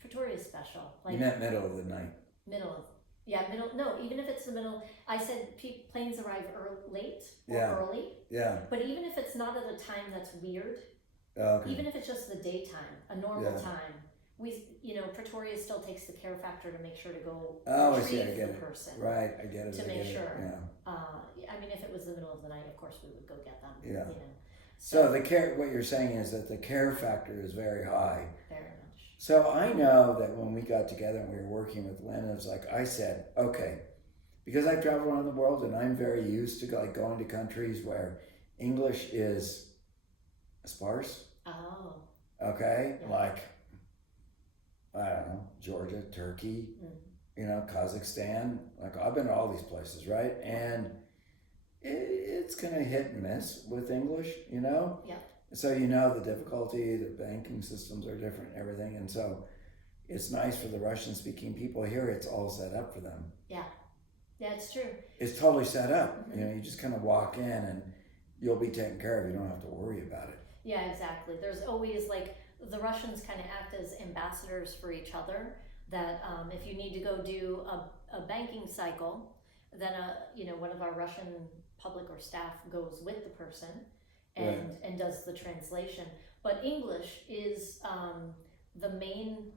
Pretoria is special. You meant middle of the night. No, even if it's the middle, I said planes arrive late or Yeah. early, Yeah. but even if it's not at a time that's weird, Okay. even if it's just the daytime, a normal Yeah. time, Pretoria still takes the care factor to make sure to go Oh, I see, I retrieve get the it. person. Right, I get it. To I make get it, sure. Yeah. I mean, if it was the middle of the night, of course we would go get them. Yeah. You know. So what you're saying is that the care factor is very high. Very much. So I know that when we got together and we were working with Lynn, it was like I said, okay, because I travel around the world and I'm very used to going to countries where English is sparse. Oh. Okay, Yeah. like I don't know, Georgia, Turkey, Kazakhstan. Like I've been to all these places, right? And it's kind of hit and miss with English, Yeah. So the difficulty, the banking systems are different and everything. And so it's nice for the Russian-speaking people here, it's all set up for them. Yeah. Yeah, it's true. It's totally set up. Mm-hmm. You just kind of walk in and you'll be taken care of. You don't have to worry about it. Yeah, exactly. There's always the Russians kind of act as ambassadors for each other. That if you need to go do a banking cycle, then one of our Russian public or staff goes with the person and does the translation. But English is the main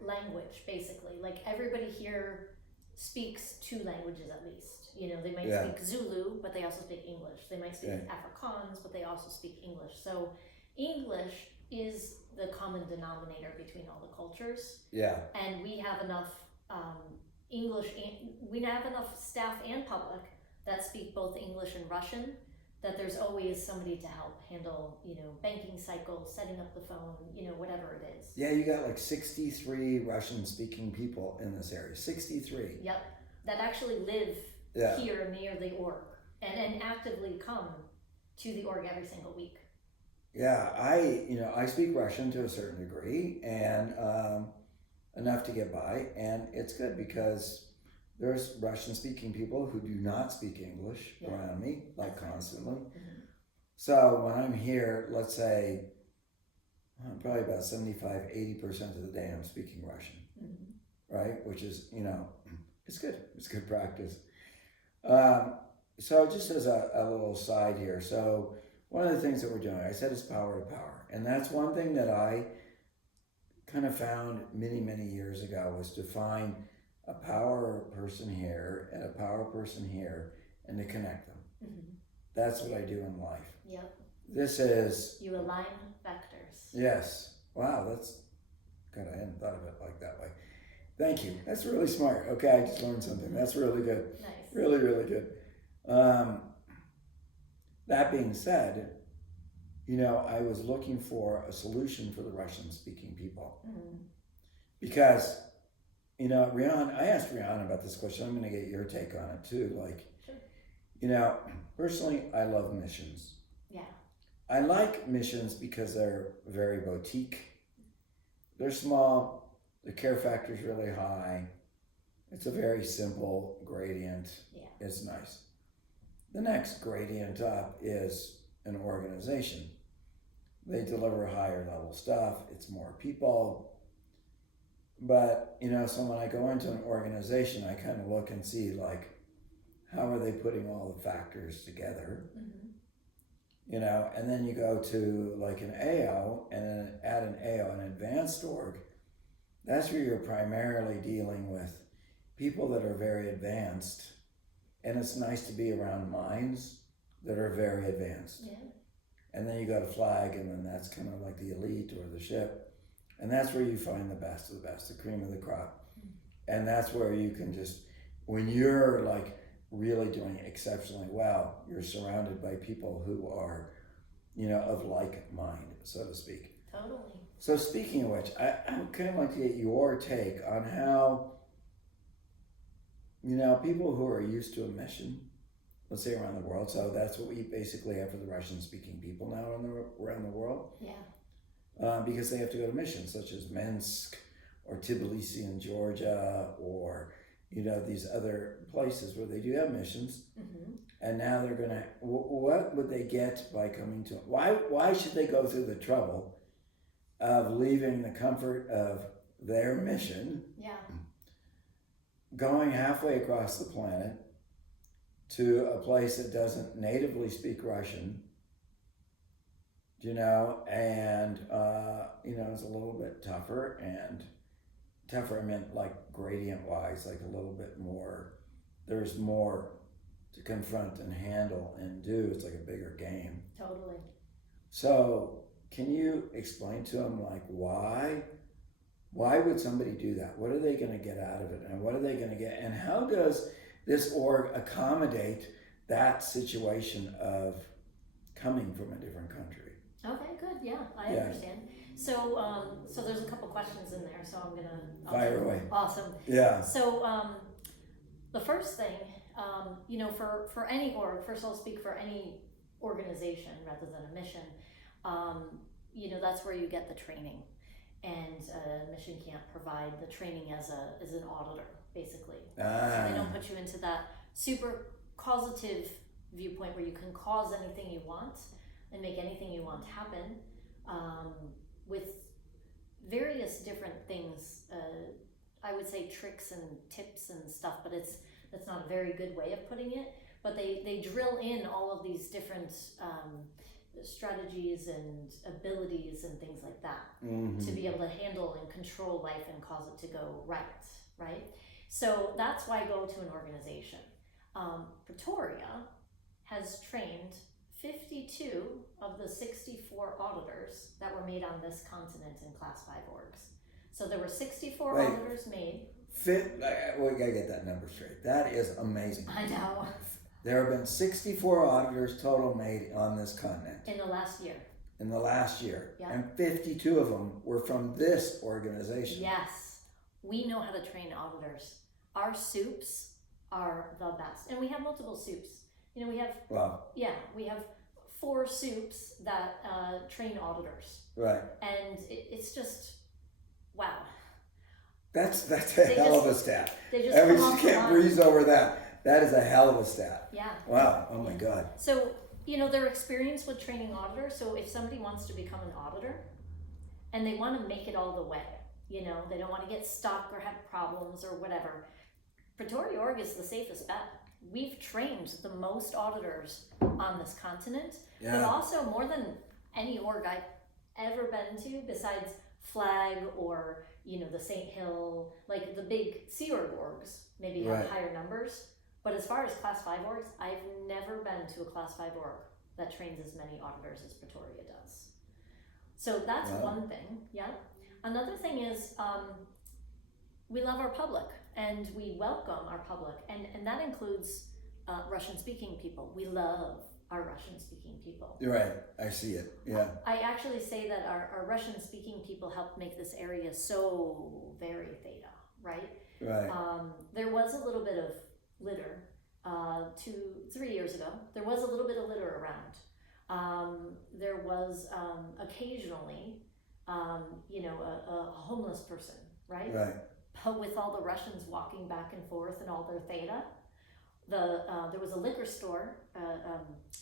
language, basically. Like everybody here speaks 2 languages at least. They might speak Zulu, but they also speak English. They might speak Afrikaans, but they also speak English. So English is the common denominator between all the cultures. Yeah. And we have enough we have enough staff and public that speak both English and Russian, that there's always somebody to help handle, banking cycles, setting up the phone, whatever it is. Yeah, you got 63 Russian-speaking people in this area. 63. Yep, that actually live here near the org and actively come to the org every single week. Yeah, I speak Russian to a certain degree and enough to get by, and it's good because there's Russian-speaking people who do not speak English around me, constantly. Mm-hmm. So when I'm here, let's say, probably about 75-80% of the day I'm speaking Russian, right? Which is, it's good. It's good practice. So just as a little side here, so one of the things that we're doing, I said, is power to power. And that's one thing that I kind of found many, many years ago, was to find a power person here and a power person here and to connect them. Mm-hmm. That's what I do in life. Yep. This is... You align vectors. Yes. Wow, that's good. I hadn't thought of it like that way. Thank you. That's really smart. Okay, I just learned something. That's really good. Nice. Really, really good. That being said, I was looking for a solution for the Russian-speaking people. Mm-hmm. Because, Rihanna, I asked Rihanna about this question. I'm going to get your take on it too. Sure. Personally, I love missions. Yeah. I like missions because they're very boutique. They're small. The care factor is really high. It's a very simple gradient. Yeah. It's nice. The next gradient up is an organization. They deliver higher level stuff. It's more people. But, you know, so when I go into an organization, I kind of look and see, like, how are they putting all the factors together? You know, and then you go to like an AO, and then at an AO, an advanced org, that's where you're primarily dealing with people that are very advanced. And it's nice to be around minds that are very advanced. Yeah. And then you go to flag, and then that's kind of like the elite or the ship. And that's where you find the best of the best, the cream of the crop. And that's where you can just, when you're like really doing exceptionally well, you're surrounded by people who are, you know, of like mind, so to speak. Totally. So speaking of which, I kind of like to get your take on how, you know, people who are used to a mission, let's say around the world, so that's what we basically have for the Russian-speaking people now around the world. Yeah. Because they have to go to missions such as Minsk or Tbilisi in Georgia, or, you know, these other places where they do have missions. And now they're gonna, what would they get by coming to, why should they go through the trouble of leaving the comfort of their mission, Yeah. going halfway across the planet to a place that doesn't natively speak Russian, you know, and, you know, it's a little bit tougher, I meant like gradient wise, like a little bit more, there's more to confront and handle and do. It's like a bigger game. Totally. So can you explain to them, like, why would somebody do that? What are they going to get out of it, and what are they going to get, and how does this org accommodate that situation of coming from a different country? Okay, good. Yeah, I Yeah. understand. So there's a couple questions in there, so I'll Fire away. Awesome. Yeah. So the first thing, you know, for any org, first I'll speak for any organization rather than a mission, you know, that's where you get the training. And a mission can't provide the training as an auditor, basically. So they don't put you into that super causative viewpoint where you can cause anything you want and make anything you want happen, with various different things. I would say tricks and tips and stuff, but that's not a very good way of putting it. But they drill in all of these different strategies and abilities and things like that to be able to handle and control life and cause it to go right? So that's why I go to an organization. Pretoria has trained 52 of the 64 auditors that were made on this continent in Class 5 orgs. So there were 64 auditors made. We gotta get that number straight. That is amazing. I know. There have been 64 auditors total made on this continent. In the last year. In the last year. Yeah. And 52 of them were from this organization. Yes. We know how to train auditors. Our soups are the best. And we have multiple soups. You know, we have, we have 4 soups that train auditors. Right. And it's just, wow. That's a hell of a stat. They just I mean, come you off the can't line. breeze over that. That is a hell of a stat. Yeah. Wow. Oh my God. So, you know, they're experienced with training auditors. So if somebody wants to become an auditor and they want to make it all the way, you know, they don't want to get stuck or have problems or whatever, Pretoria org is the safest bet. We've trained the most auditors on this continent, but also more than any org I've ever been to besides Flag or, you know, the St. Hill, like the big Sea Org orgs maybe have higher numbers. But as far as Class 5 orgs, I've never been to a Class 5 org that trains as many auditors as Pretoria does. So that's one thing, Another thing is we love our public and we welcome our public, and that includes Russian-speaking people. We love our Russian-speaking people. You're right. I see it. Yeah. I actually say that our Russian-speaking people helped make this area so very theta, right? Right. There was a little bit of litter 2-3 years ago. There was a little bit of litter around. There was occasionally, you know, a homeless person, right? Right. but with all the Russians walking back and forth and all their theta, there was a liquor store,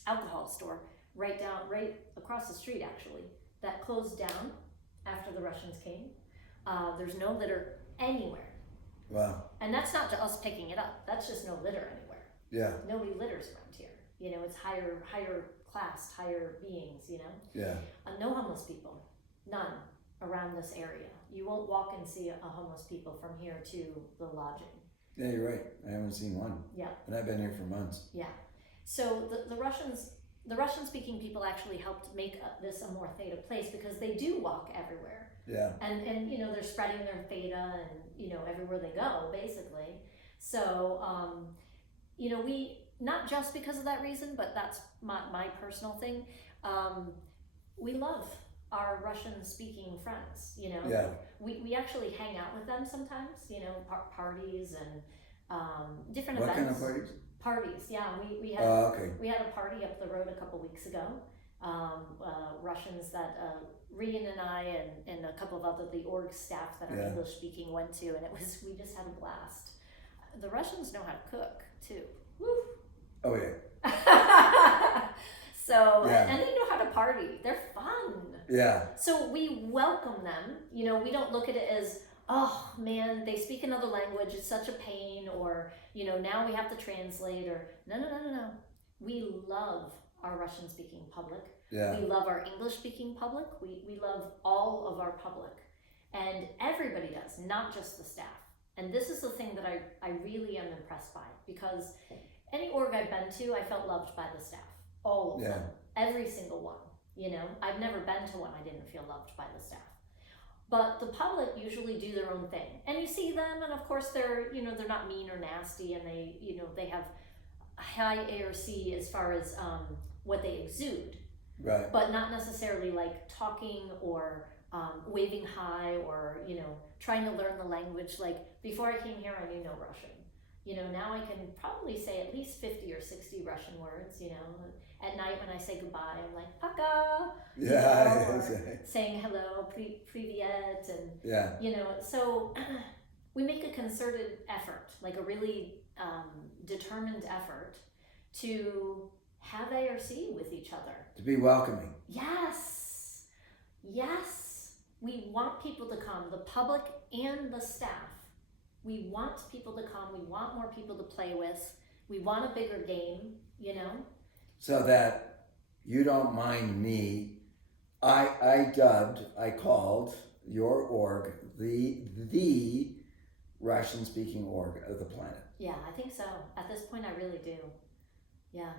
alcohol store, right across the street actually, that closed down after the Russians came. There's no litter anywhere. Wow. And that's not us picking it up. That's just no litter anywhere. Yeah. Nobody litters around here. You know, it's higher class, higher beings, you know? Yeah. No homeless people. None around this area. You won't walk and see a homeless people from here to the lodging. Yeah, you're right. I haven't seen one. Yeah. And I've been here for months. Yeah. So the Russian-speaking people actually helped make this a more theta place because they do walk everywhere. Yeah. And you know, they're spreading their theta and, you know, everywhere they go, basically. So, you know, we, not just because of that reason, but that's my personal thing. We love our Russian-speaking friends, you know. Yeah. We actually hang out with them sometimes, you know, parties and different What events. kind of parties? Parties, yeah. We had Okay. we had a party up the road a couple weeks ago. Russians that Rian and I and a couple of the org staff that are Yeah. English speaking went to, and we just had a blast. The Russians know how to cook too. Woo. Oh yeah. So Yeah. and they know how to party. They're fun. Yeah. So we welcome them. You know, we don't look at it as, oh man, they speak another language, it's such a pain, or, you know, now we have to translate, or no. We love our Russian speaking public. Yeah. We love our English speaking public. We love all of our public. And everybody does, not just the staff. And this is the thing that I really am impressed by, because any org I've been to, I felt loved by the staff. All of them. Every single one. You know, I've never been to one I didn't feel loved by the staff. But the public usually do their own thing. And you see them, and of course they're, you know, they're not mean or nasty, and they, you know, they have high ARC as far as what they exude. Right. But not necessarily like talking or waving hi or, you know, trying to learn the language. Like before I came here, I knew no Russian. You know, now I can probably say at least 50 or 60 Russian words, you know. At night when I say goodbye, I'm like, Paka! Yeah. You know, or saying hello, privyet, and, Yeah. you know, so we make a concerted effort, like a really determined effort to have ARC with each other. To be welcoming. Yes. We want people to come, the public and the staff. We want people to come. We want more people to play with. We want a bigger game, you know? So that you don't mind me, I called your org the Russian speaking org of the planet. Yeah, I think so. At this point, I really do. Yeah.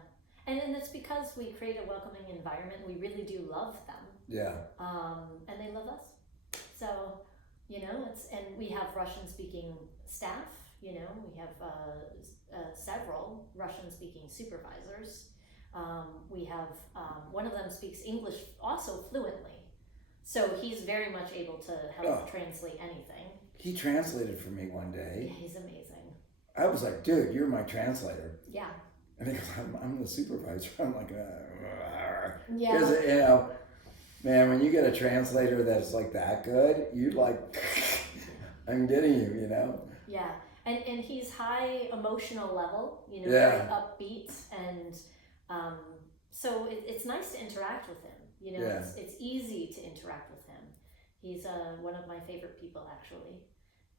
And it's because we create a welcoming environment. We really do love them. Yeah. And they love us. So, you know, and we have Russian speaking staff, you know, we have several Russian speaking supervisors. We have, one of them speaks English also fluently. So he's very much able to help translate anything. He translated for me one day. Yeah, he's amazing. I was like, dude, you're my translator. Yeah. And he goes, I'm the supervisor. I'm like, Yeah. Because, you know, man, when you get a translator that's like that good, you're like, I'm getting you, you know? Yeah. And he's high emotional level, you know, Yeah. very upbeat. And so it's nice to interact with him. You know, Yeah. it's easy to interact with him. He's one of my favorite people, actually.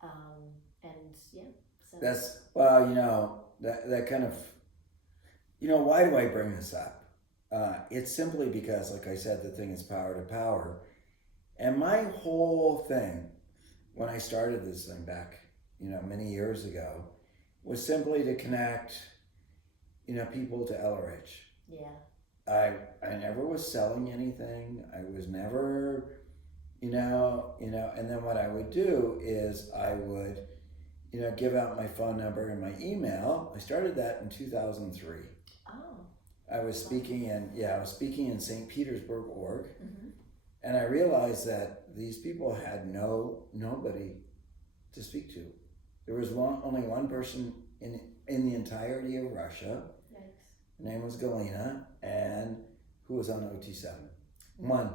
And yeah. So. That's, well, you know, that kind of, you know, why do I bring this up? It's simply because, like I said, the thing is power to power. And my whole thing, when I started this thing back, you know, many years ago, was simply to connect, you know, people to LRH. Yeah. I never was selling anything. I was never, you know, and then what I would do is I would, you know, give out my phone number and my email. I started that in 2003. Oh. I was speaking in St. Petersburg org, Mm-hmm. and I realized that these people had nobody to speak to. There was only one person in the entirety of Russia. Yikes. Her name was Galina, and who was on OT7. One.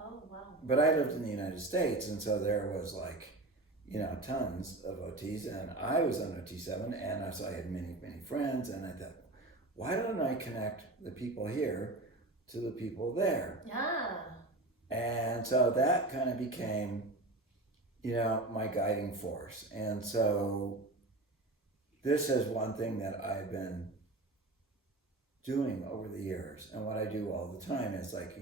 Oh, wow. But I lived in the United States, and so there was like, tons of OTs, and I was on OT7, and so I had many, many friends, and I thought, why don't I connect the people here to the people there? Yeah. And so that kind of became, my guiding force. And so this is one thing that I've been doing over the years. And what I do all the time is like,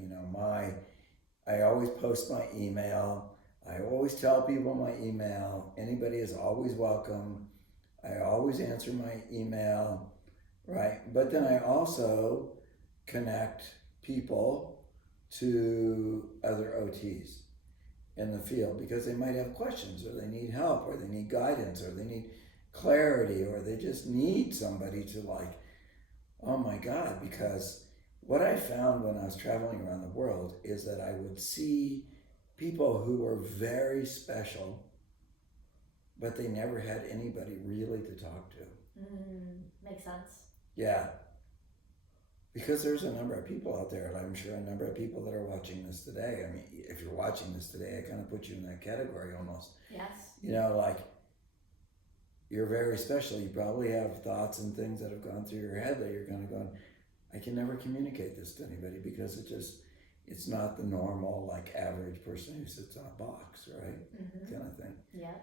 I always post my email. I always tell people my email. Anybody is always welcome. I always answer my email, right? But then I also connect people to other OTs in the field because they might have questions, or they need help, or they need guidance, or they need clarity, or they just need somebody to like, oh my God, because what I found when I was traveling around the world is that I would see people who were very special, but they never had anybody really to talk to. Makes sense. Yeah. Because there's a number of people out there, and I'm sure a number of people that are watching this today. I mean, if you're watching this today, I kind of put you in that category almost. Yes. Like, you're very special. You probably have thoughts and things that have gone through your head that you're kind of going, I can never communicate this to anybody because it's not the normal, like, average person who sits on a box, right? Kind of thing. Yeah.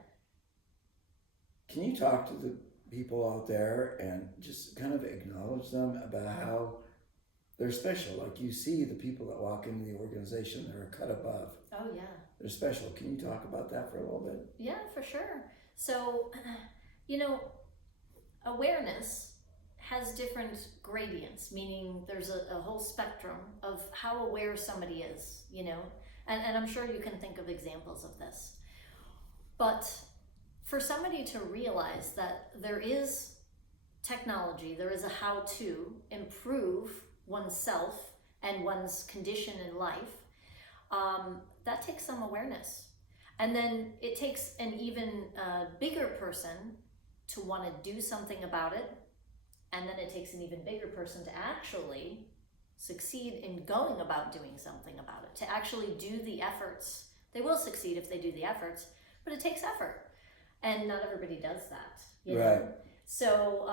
Can you talk to the people out there and just kind of acknowledge them about how they're special? Like, you see the people that walk into the organization that are cut above. Oh, yeah. They're special. Can you talk about that for a little bit? Yeah, for sure. So, awareness has different gradients, meaning there's a whole spectrum of how aware somebody is, and I'm sure you can think of examples of this. But for somebody to realize that there is technology, there is a how to improve oneself and one's condition in life, that takes some awareness. And then it takes an even bigger person to want to do something about it. And then it takes an even bigger person to actually succeed in going about doing something about it, to actually do the efforts. They will succeed if they do the efforts, but it takes effort. And not everybody does that. Right. So,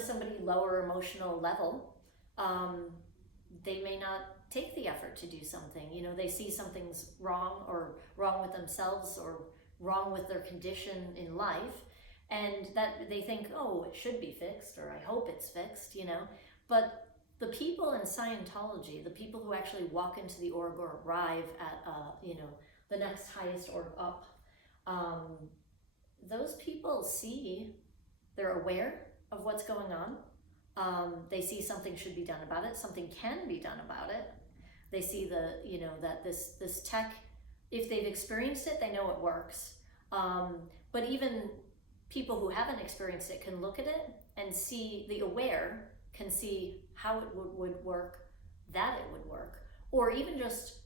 somebody lower emotional level, they may not take the effort to do something. They see something's wrong, or wrong with themselves, or wrong with their condition in life, and that they think, oh, it should be fixed, or I hope it's fixed, But the people in Scientology, the people who actually walk into the org or arrive at, the next highest org up, those people they're aware of what's going on. They see something should be done about it. Something can be done about it. They see that this tech, if they've experienced it, they know it works. But even people who haven't experienced it can look at it and see, the aware can see how it would work, that it would work, or even just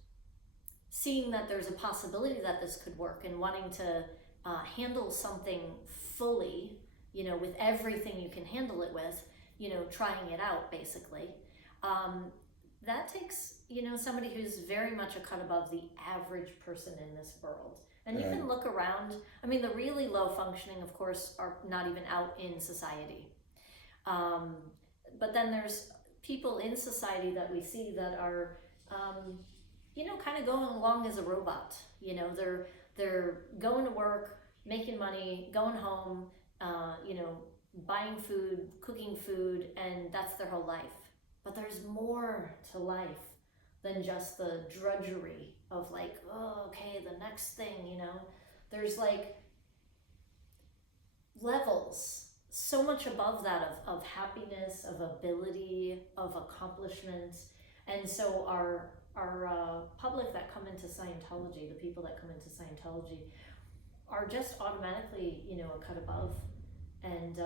seeing that there's a possibility that this could work and wanting to handle something fully, with everything you can handle it with, trying it out basically. That takes, somebody who's very much a cut above the average person in this world. And you can look around. I mean, the really low functioning, of course, are not even out in society. But then there's people in society that we see that are, kind of going along as a robot. They're going to work, making money, going home, buying food, cooking food, and that's their whole life. But there's more to life than just the drudgery of like, oh, okay, the next thing, There's like levels so much above that of happiness, of ability, of accomplishment. And so our public that come into Scientology, the people that come into Scientology, are just automatically, a cut above. And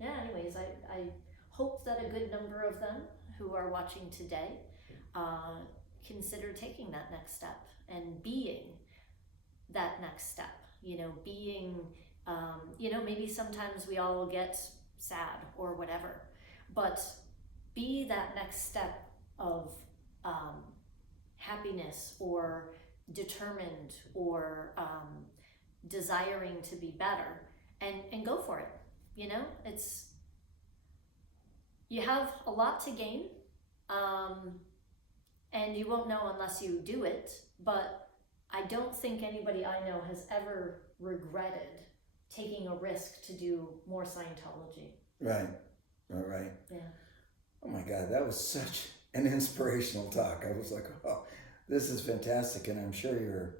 anyways, I hope that a good number of them who are watching today consider taking that next step and being that next step, being, maybe sometimes we all get sad or whatever, but be that next step of happiness or determined or desiring to be better, and go for it. You know, you have a lot to gain, and you won't know unless you do it, but I don't think anybody I know has ever regretted taking a risk to do more Scientology. Right. All right. Yeah. Oh my God, that was such an inspirational talk. I was like, oh, this is fantastic. And I'm sure you're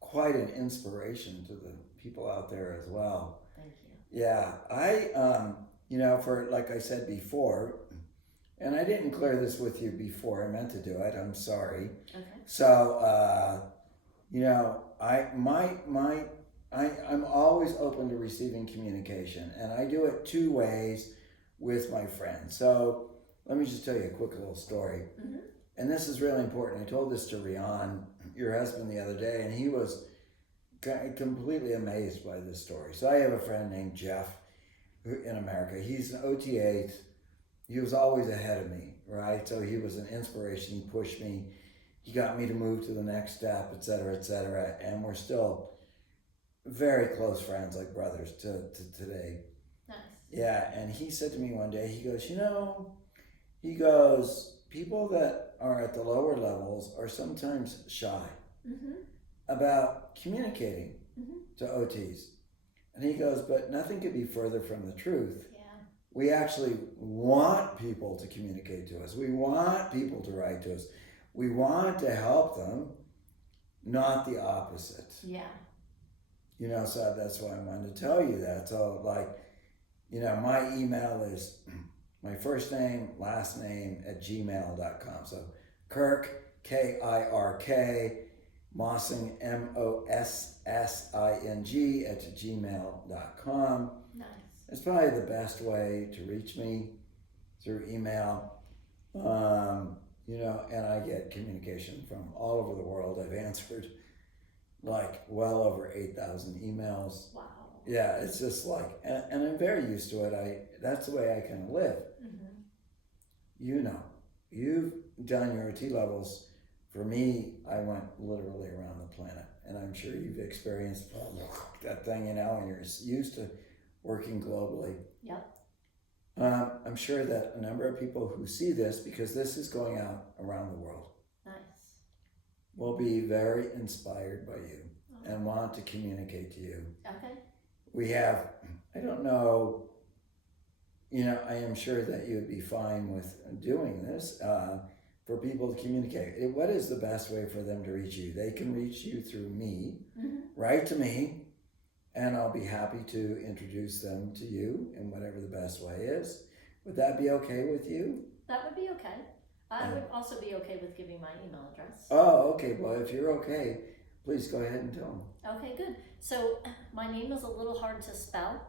quite an inspiration to the people out there as well. Thank you. Yeah, you know, for like I said before, and I didn't clear this with you before, I meant to do it, I'm sorry. Okay. So, you know, I'm always open to receiving communication, and I do it two ways with my friends. So let me just tell you a quick little story. Mm-hmm. And this is really important. I told this to Rian, your husband, the other day, and he was completely amazed by this story. So I have a friend named Jeff in America. He's an OT8. He was always ahead of me, right? So he was an inspiration. He pushed me. He got me to move to the next step, et cetera, et cetera. And we're still very close friends, like brothers to today. Nice. Yeah, and he said to me one day, he goes, you know, people that are at the lower levels are sometimes shy Mm-hmm. about communicating Mm-hmm. to OTs. And he goes, but nothing could be further from the truth. Yeah. We actually want people to communicate to us. We want people to write to us. We want to help them, not the opposite. Yeah. You know, so that's why I wanted to tell you that. So, like, you know, my email is my first name, last name @gmail.com. So, Kirk, Kirk, Mossing, MOSSING @gmail.com. Nice. It's probably the best way to reach me, through email. You know, and I get communication from all over the world. I've answered like well over 8,000 emails. Wow. Yeah, it's just like, and I'm very used to it. That's the way I can live. Mm-hmm. You know, you've done your OT levels. For me, I went literally around the planet, and I'm sure you've experienced that thing, you know, and you're used to working globally. Yep. I'm sure that a number of people who see this, because this is going out around the world, Nice. will be very inspired by you and want to communicate to you. Okay. We have, I don't know, you know, I am sure that you would be fine with doing this for people to communicate. What is the best way for them to reach you? They can reach you through me, Mm-hmm. write to me, and I'll be happy to introduce them to you in whatever the best way is. Would that be okay with you? That would be okay. I would also be okay with giving my email address. Oh, okay. Well, if you're okay, please go ahead and tell them. Okay, good. So my name is a little hard to spell,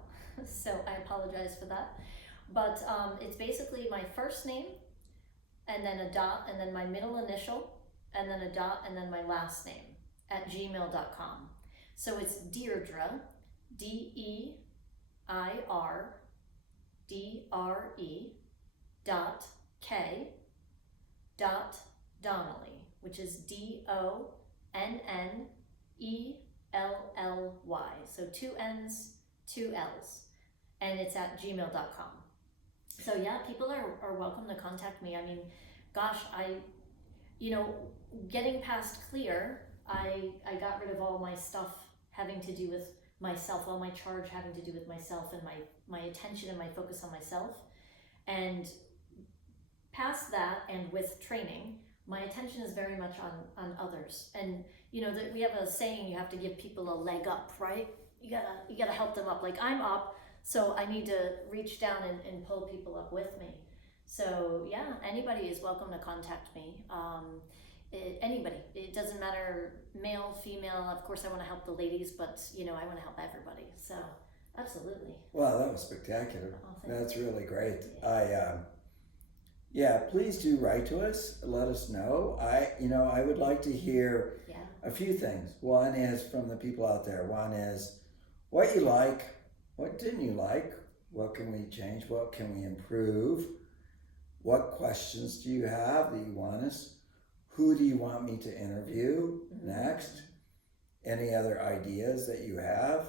so I apologize for that. But it's basically my first name, and then a dot, and then my middle initial, and then a dot, and then my last name @gmail.com. So it's Deirdre, DEIRDRE .K.Donnelly, which is DONNELLY. So 2 N's, 2 L's, and it's @gmail.com. So yeah, people are welcome to contact me. I mean, gosh, getting past clear, I got rid of all my stuff having to do with myself, all my charge having to do with myself and my attention and my focus on myself. And past that, and with training, my attention is very much on others. And you know that we have a saying, you have to give people a leg up, right? You gotta help them up. Like, I'm up, so I need to reach down and pull people up with me. So yeah, anybody is welcome to contact me. Anybody, it doesn't matter, male, female. Of course I want to help the ladies, but I want to help everybody. So absolutely. Wow, that was spectacular. Oh, That's really great. Yeah, please do write to us. Let us know. I would like to hear a few things. One is from the people out there. One is what you like, what didn't you like, what can we change, what can we improve, what questions do you have that you want us, who do you want me to interview next, any other ideas that you have,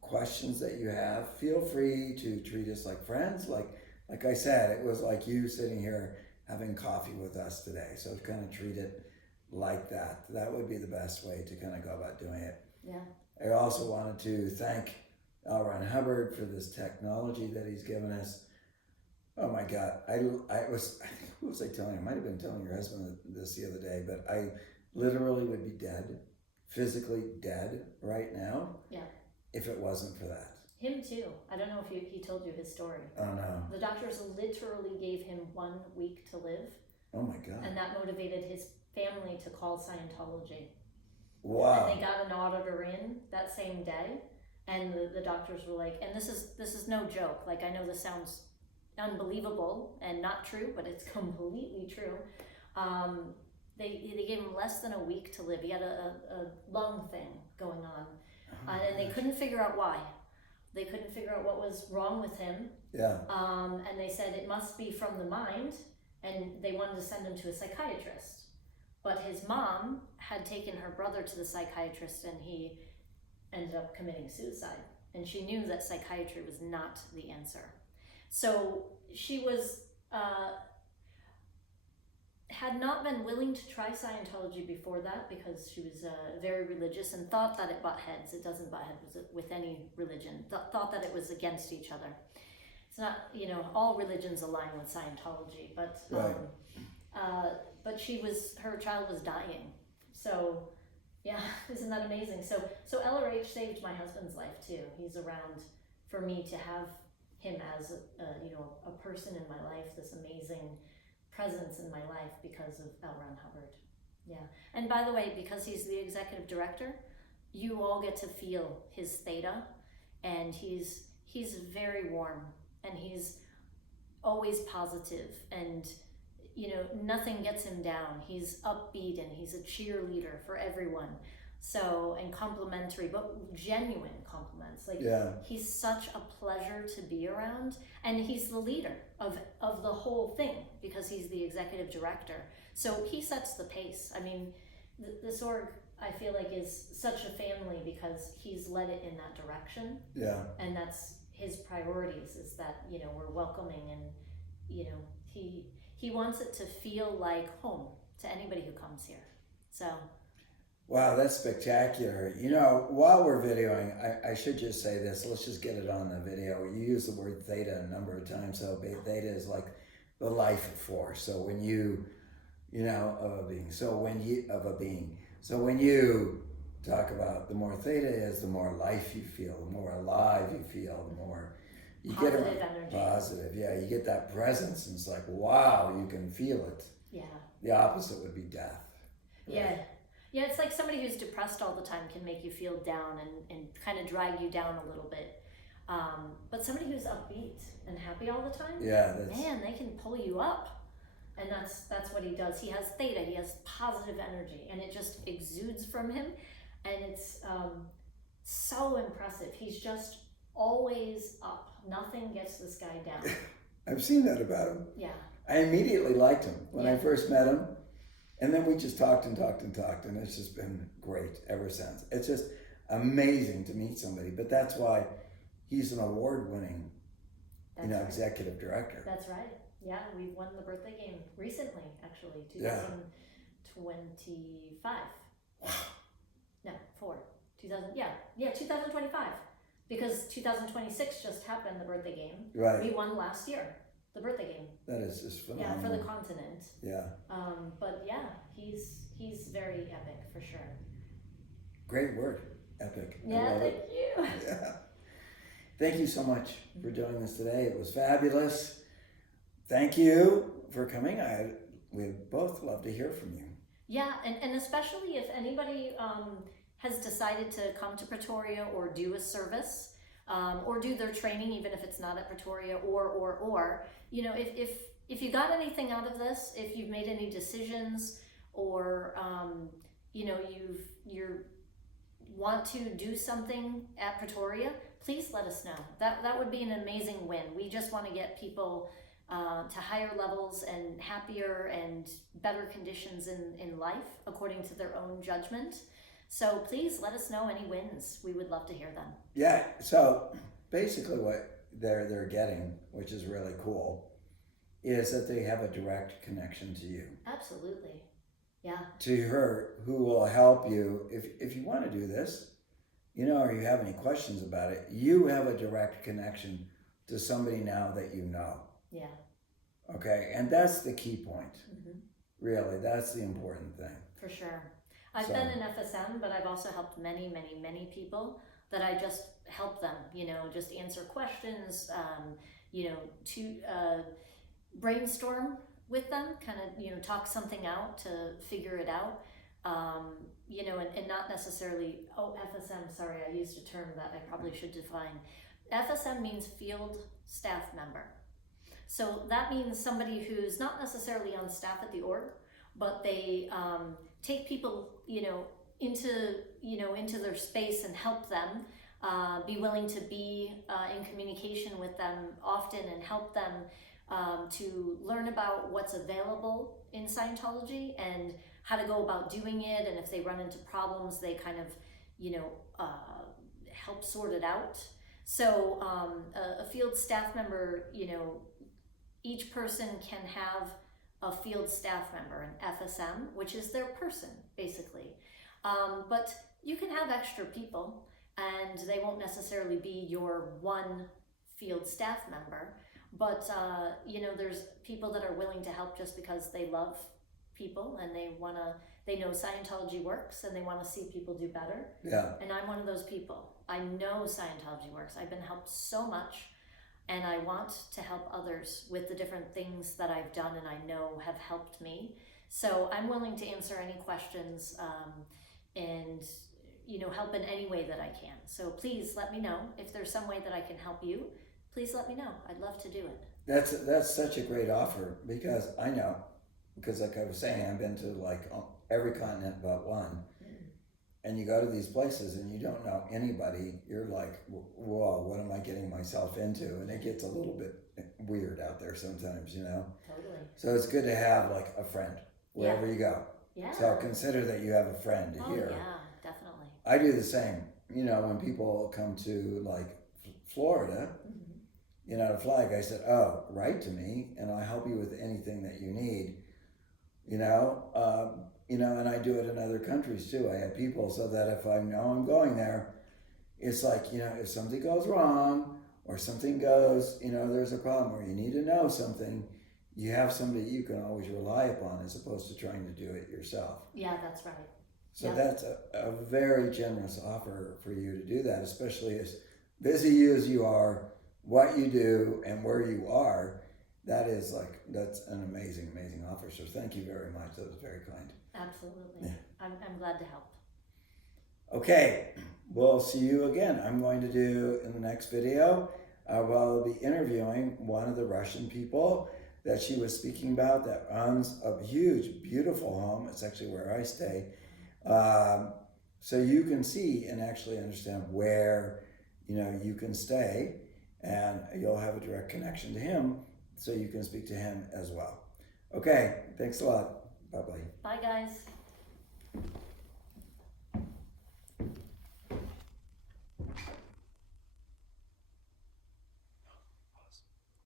questions that you have, feel free to treat us like friends. Like I said, it was like you sitting here having coffee with us today. So kind of treat it like that. That would be the best way to kind of go about doing it. Yeah. I also wanted to thank L. Ron Hubbard for this technology that he's given us. Oh my God, I was, who was I telling? I might have been telling your husband this the other day, but I literally would be dead, physically dead right now. Yeah. If it wasn't for that. Him too. I don't know if he told you his story. Oh no. The doctors literally gave him 1 week to live. Oh my God. And that motivated his family to call Scientology. Wow. And they got an auditor in that same day, and the doctors were like, and this is no joke. Like, I know this sounds unbelievable and not true, but it's completely true. They gave him less than a week to live. He had a lung thing going on, and they couldn't figure out why. They couldn't figure out what was wrong with him. Yeah. And they said it must be from the mind, and they wanted to send him to a psychiatrist. But his mom had taken her brother to the psychiatrist, and he ended up committing suicide. And she knew that psychiatry was not the answer. So she was, had not been willing to try Scientology before that, because she was very religious and thought that it butt heads. It doesn't butt heads with any religion. Thought that it was against each other. It's not, all religions align with Scientology, but Right. But her child was dying. So yeah, isn't that amazing? So LRH saved my husband's life too. He's around for me to have him as a person in my life, this amazing presence in my life because of L. Ron Hubbard. Yeah. And by the way, because he's the executive director, you all get to feel his theta, and he's very warm, and he's always positive, and nothing gets him down. He's upbeat, and he's a cheerleader for everyone. So, and complimentary, but genuine compliments. Like, Yeah. he's such a pleasure to be around, and he's the leader of the whole thing because he's the executive director. So he sets the pace. I mean, this org, I feel like, is such a family because he's led it in that direction. Yeah. And that's his priorities, is that, we're welcoming, and, he wants it to feel like home to anybody who comes here. So. Wow, that's spectacular. While we're videoing, I should just say this. Let's just get it on the video. You use the word theta a number of times. So theta is like the life force. So when you, of a being. So when you talk about, the more theta is, the more life you feel, the more alive you feel, the more you Positive get energy. Positive. Yeah, you get that presence, and it's like, wow, you can feel it. Yeah. The opposite would be death. Right? Yeah. Yeah, it's like somebody who's depressed all the time can make you feel down and kind of drag you down a little bit. But somebody who's upbeat and happy all the time, yeah, man, they can pull you up. And that's what he does. He has theta, he has positive energy, and it just exudes from him. And it's so impressive. He's just always up. Nothing gets this guy down. I've seen that about him. Yeah. I immediately liked him when I Yeah. first met him. And then we just talked, and it's just been great ever since. It's just amazing to meet somebody, but that's why he's an award-winning, That's right. executive director. That's right. Yeah, we've won the birthday game recently, actually, Yeah. 2025. No, 2025. Because 2026 just happened, the birthday game. Right. We won last year, the birthday game. That is just phenomenal. Yeah, for the continent. Yeah. But yeah, he's very epic for sure. Great word, epic. I Yeah, love thank it. you. Yeah. Thank you so much for doing this today. It was fabulous. Thank you for coming. We'd both love to hear from you. Yeah, and especially if anybody has decided to come to Pretoria or do a service, or do their training, even if it's not at Pretoria, or if you got anything out of this, if you've made any decisions, or you want to do something at Pretoria, please let us know. That would be an amazing win. We just want to get people to higher levels and happier and better conditions in life according to their own judgment. So please let us know any wins. We would love to hear them. Yeah, so basically what they're getting, which is really cool, is that they have a direct connection to you. Absolutely. Yeah. To her, who will help you if you want to do this, or you have any questions about it, you have a direct connection to somebody now that you know. Yeah. Okay, and that's the key point. Mm-hmm. Really, that's the important thing. For sure. I've been in FSM, but I've also helped many, many, many people that I just help them, just answer questions, to brainstorm with them, kind of, talk something out to figure it out, and not necessarily, FSM, sorry, I used a term that I probably should define. FSM means field staff member. So that means somebody who's not necessarily on staff at the org, but they take people, into their space and help them, be willing to be in communication with them often and help them to learn about what's available in Scientology and how to go about doing it. And if they run into problems, they kind of, help sort it out. So a field staff member, each person can have a field staff member, an FSM, which is their person, basically. But you can have extra people, and they won't necessarily be your one field staff member. But, there's people that are willing to help just because they love people and they know Scientology works and they want to see people do better. Yeah. And I'm one of those people. I know Scientology works. I've been helped so much. And I want to help others with the different things that I've done and I know have helped me. So I'm willing to answer any questions and help in any way that I can. So please let me know if there's some way that I can help you. Please let me know. I'd love to do it. That's such a great offer because I know, because like I was saying, I've been to like every continent but one. And you go to these places and you don't know anybody, you're like, whoa, what am I getting myself into? And it gets a little bit weird out there sometimes, Totally. So it's good to have like a friend wherever you go. Yeah. So consider that you have a friend here. Yeah, definitely. I do the same. When people come to like Florida, to flag, I said, write to me and I'll help you with anything that you need, and I do it in other countries too. I have people so that if I know I'm going there, it's like, if something goes wrong or something goes, there's a problem or you need to know something, you have somebody you can always rely upon as opposed to trying to do it yourself. Yeah, that's right. So that's a very generous offer for you to do that, especially as busy as you are, what you do and where you are. That's an amazing, amazing offer. So thank you very much. That was very kind. Absolutely. Yeah. I'm glad to help. Okay, we'll see you again. I'm going to do in the next video, I'll be interviewing one of the Russian people that she was speaking about that runs a huge, beautiful home. It's actually where I stay. So you can see and actually understand where, you can stay and you'll have a direct connection to him so you can speak to him as well. Okay, thanks a lot. Bye-bye. Bye, guys.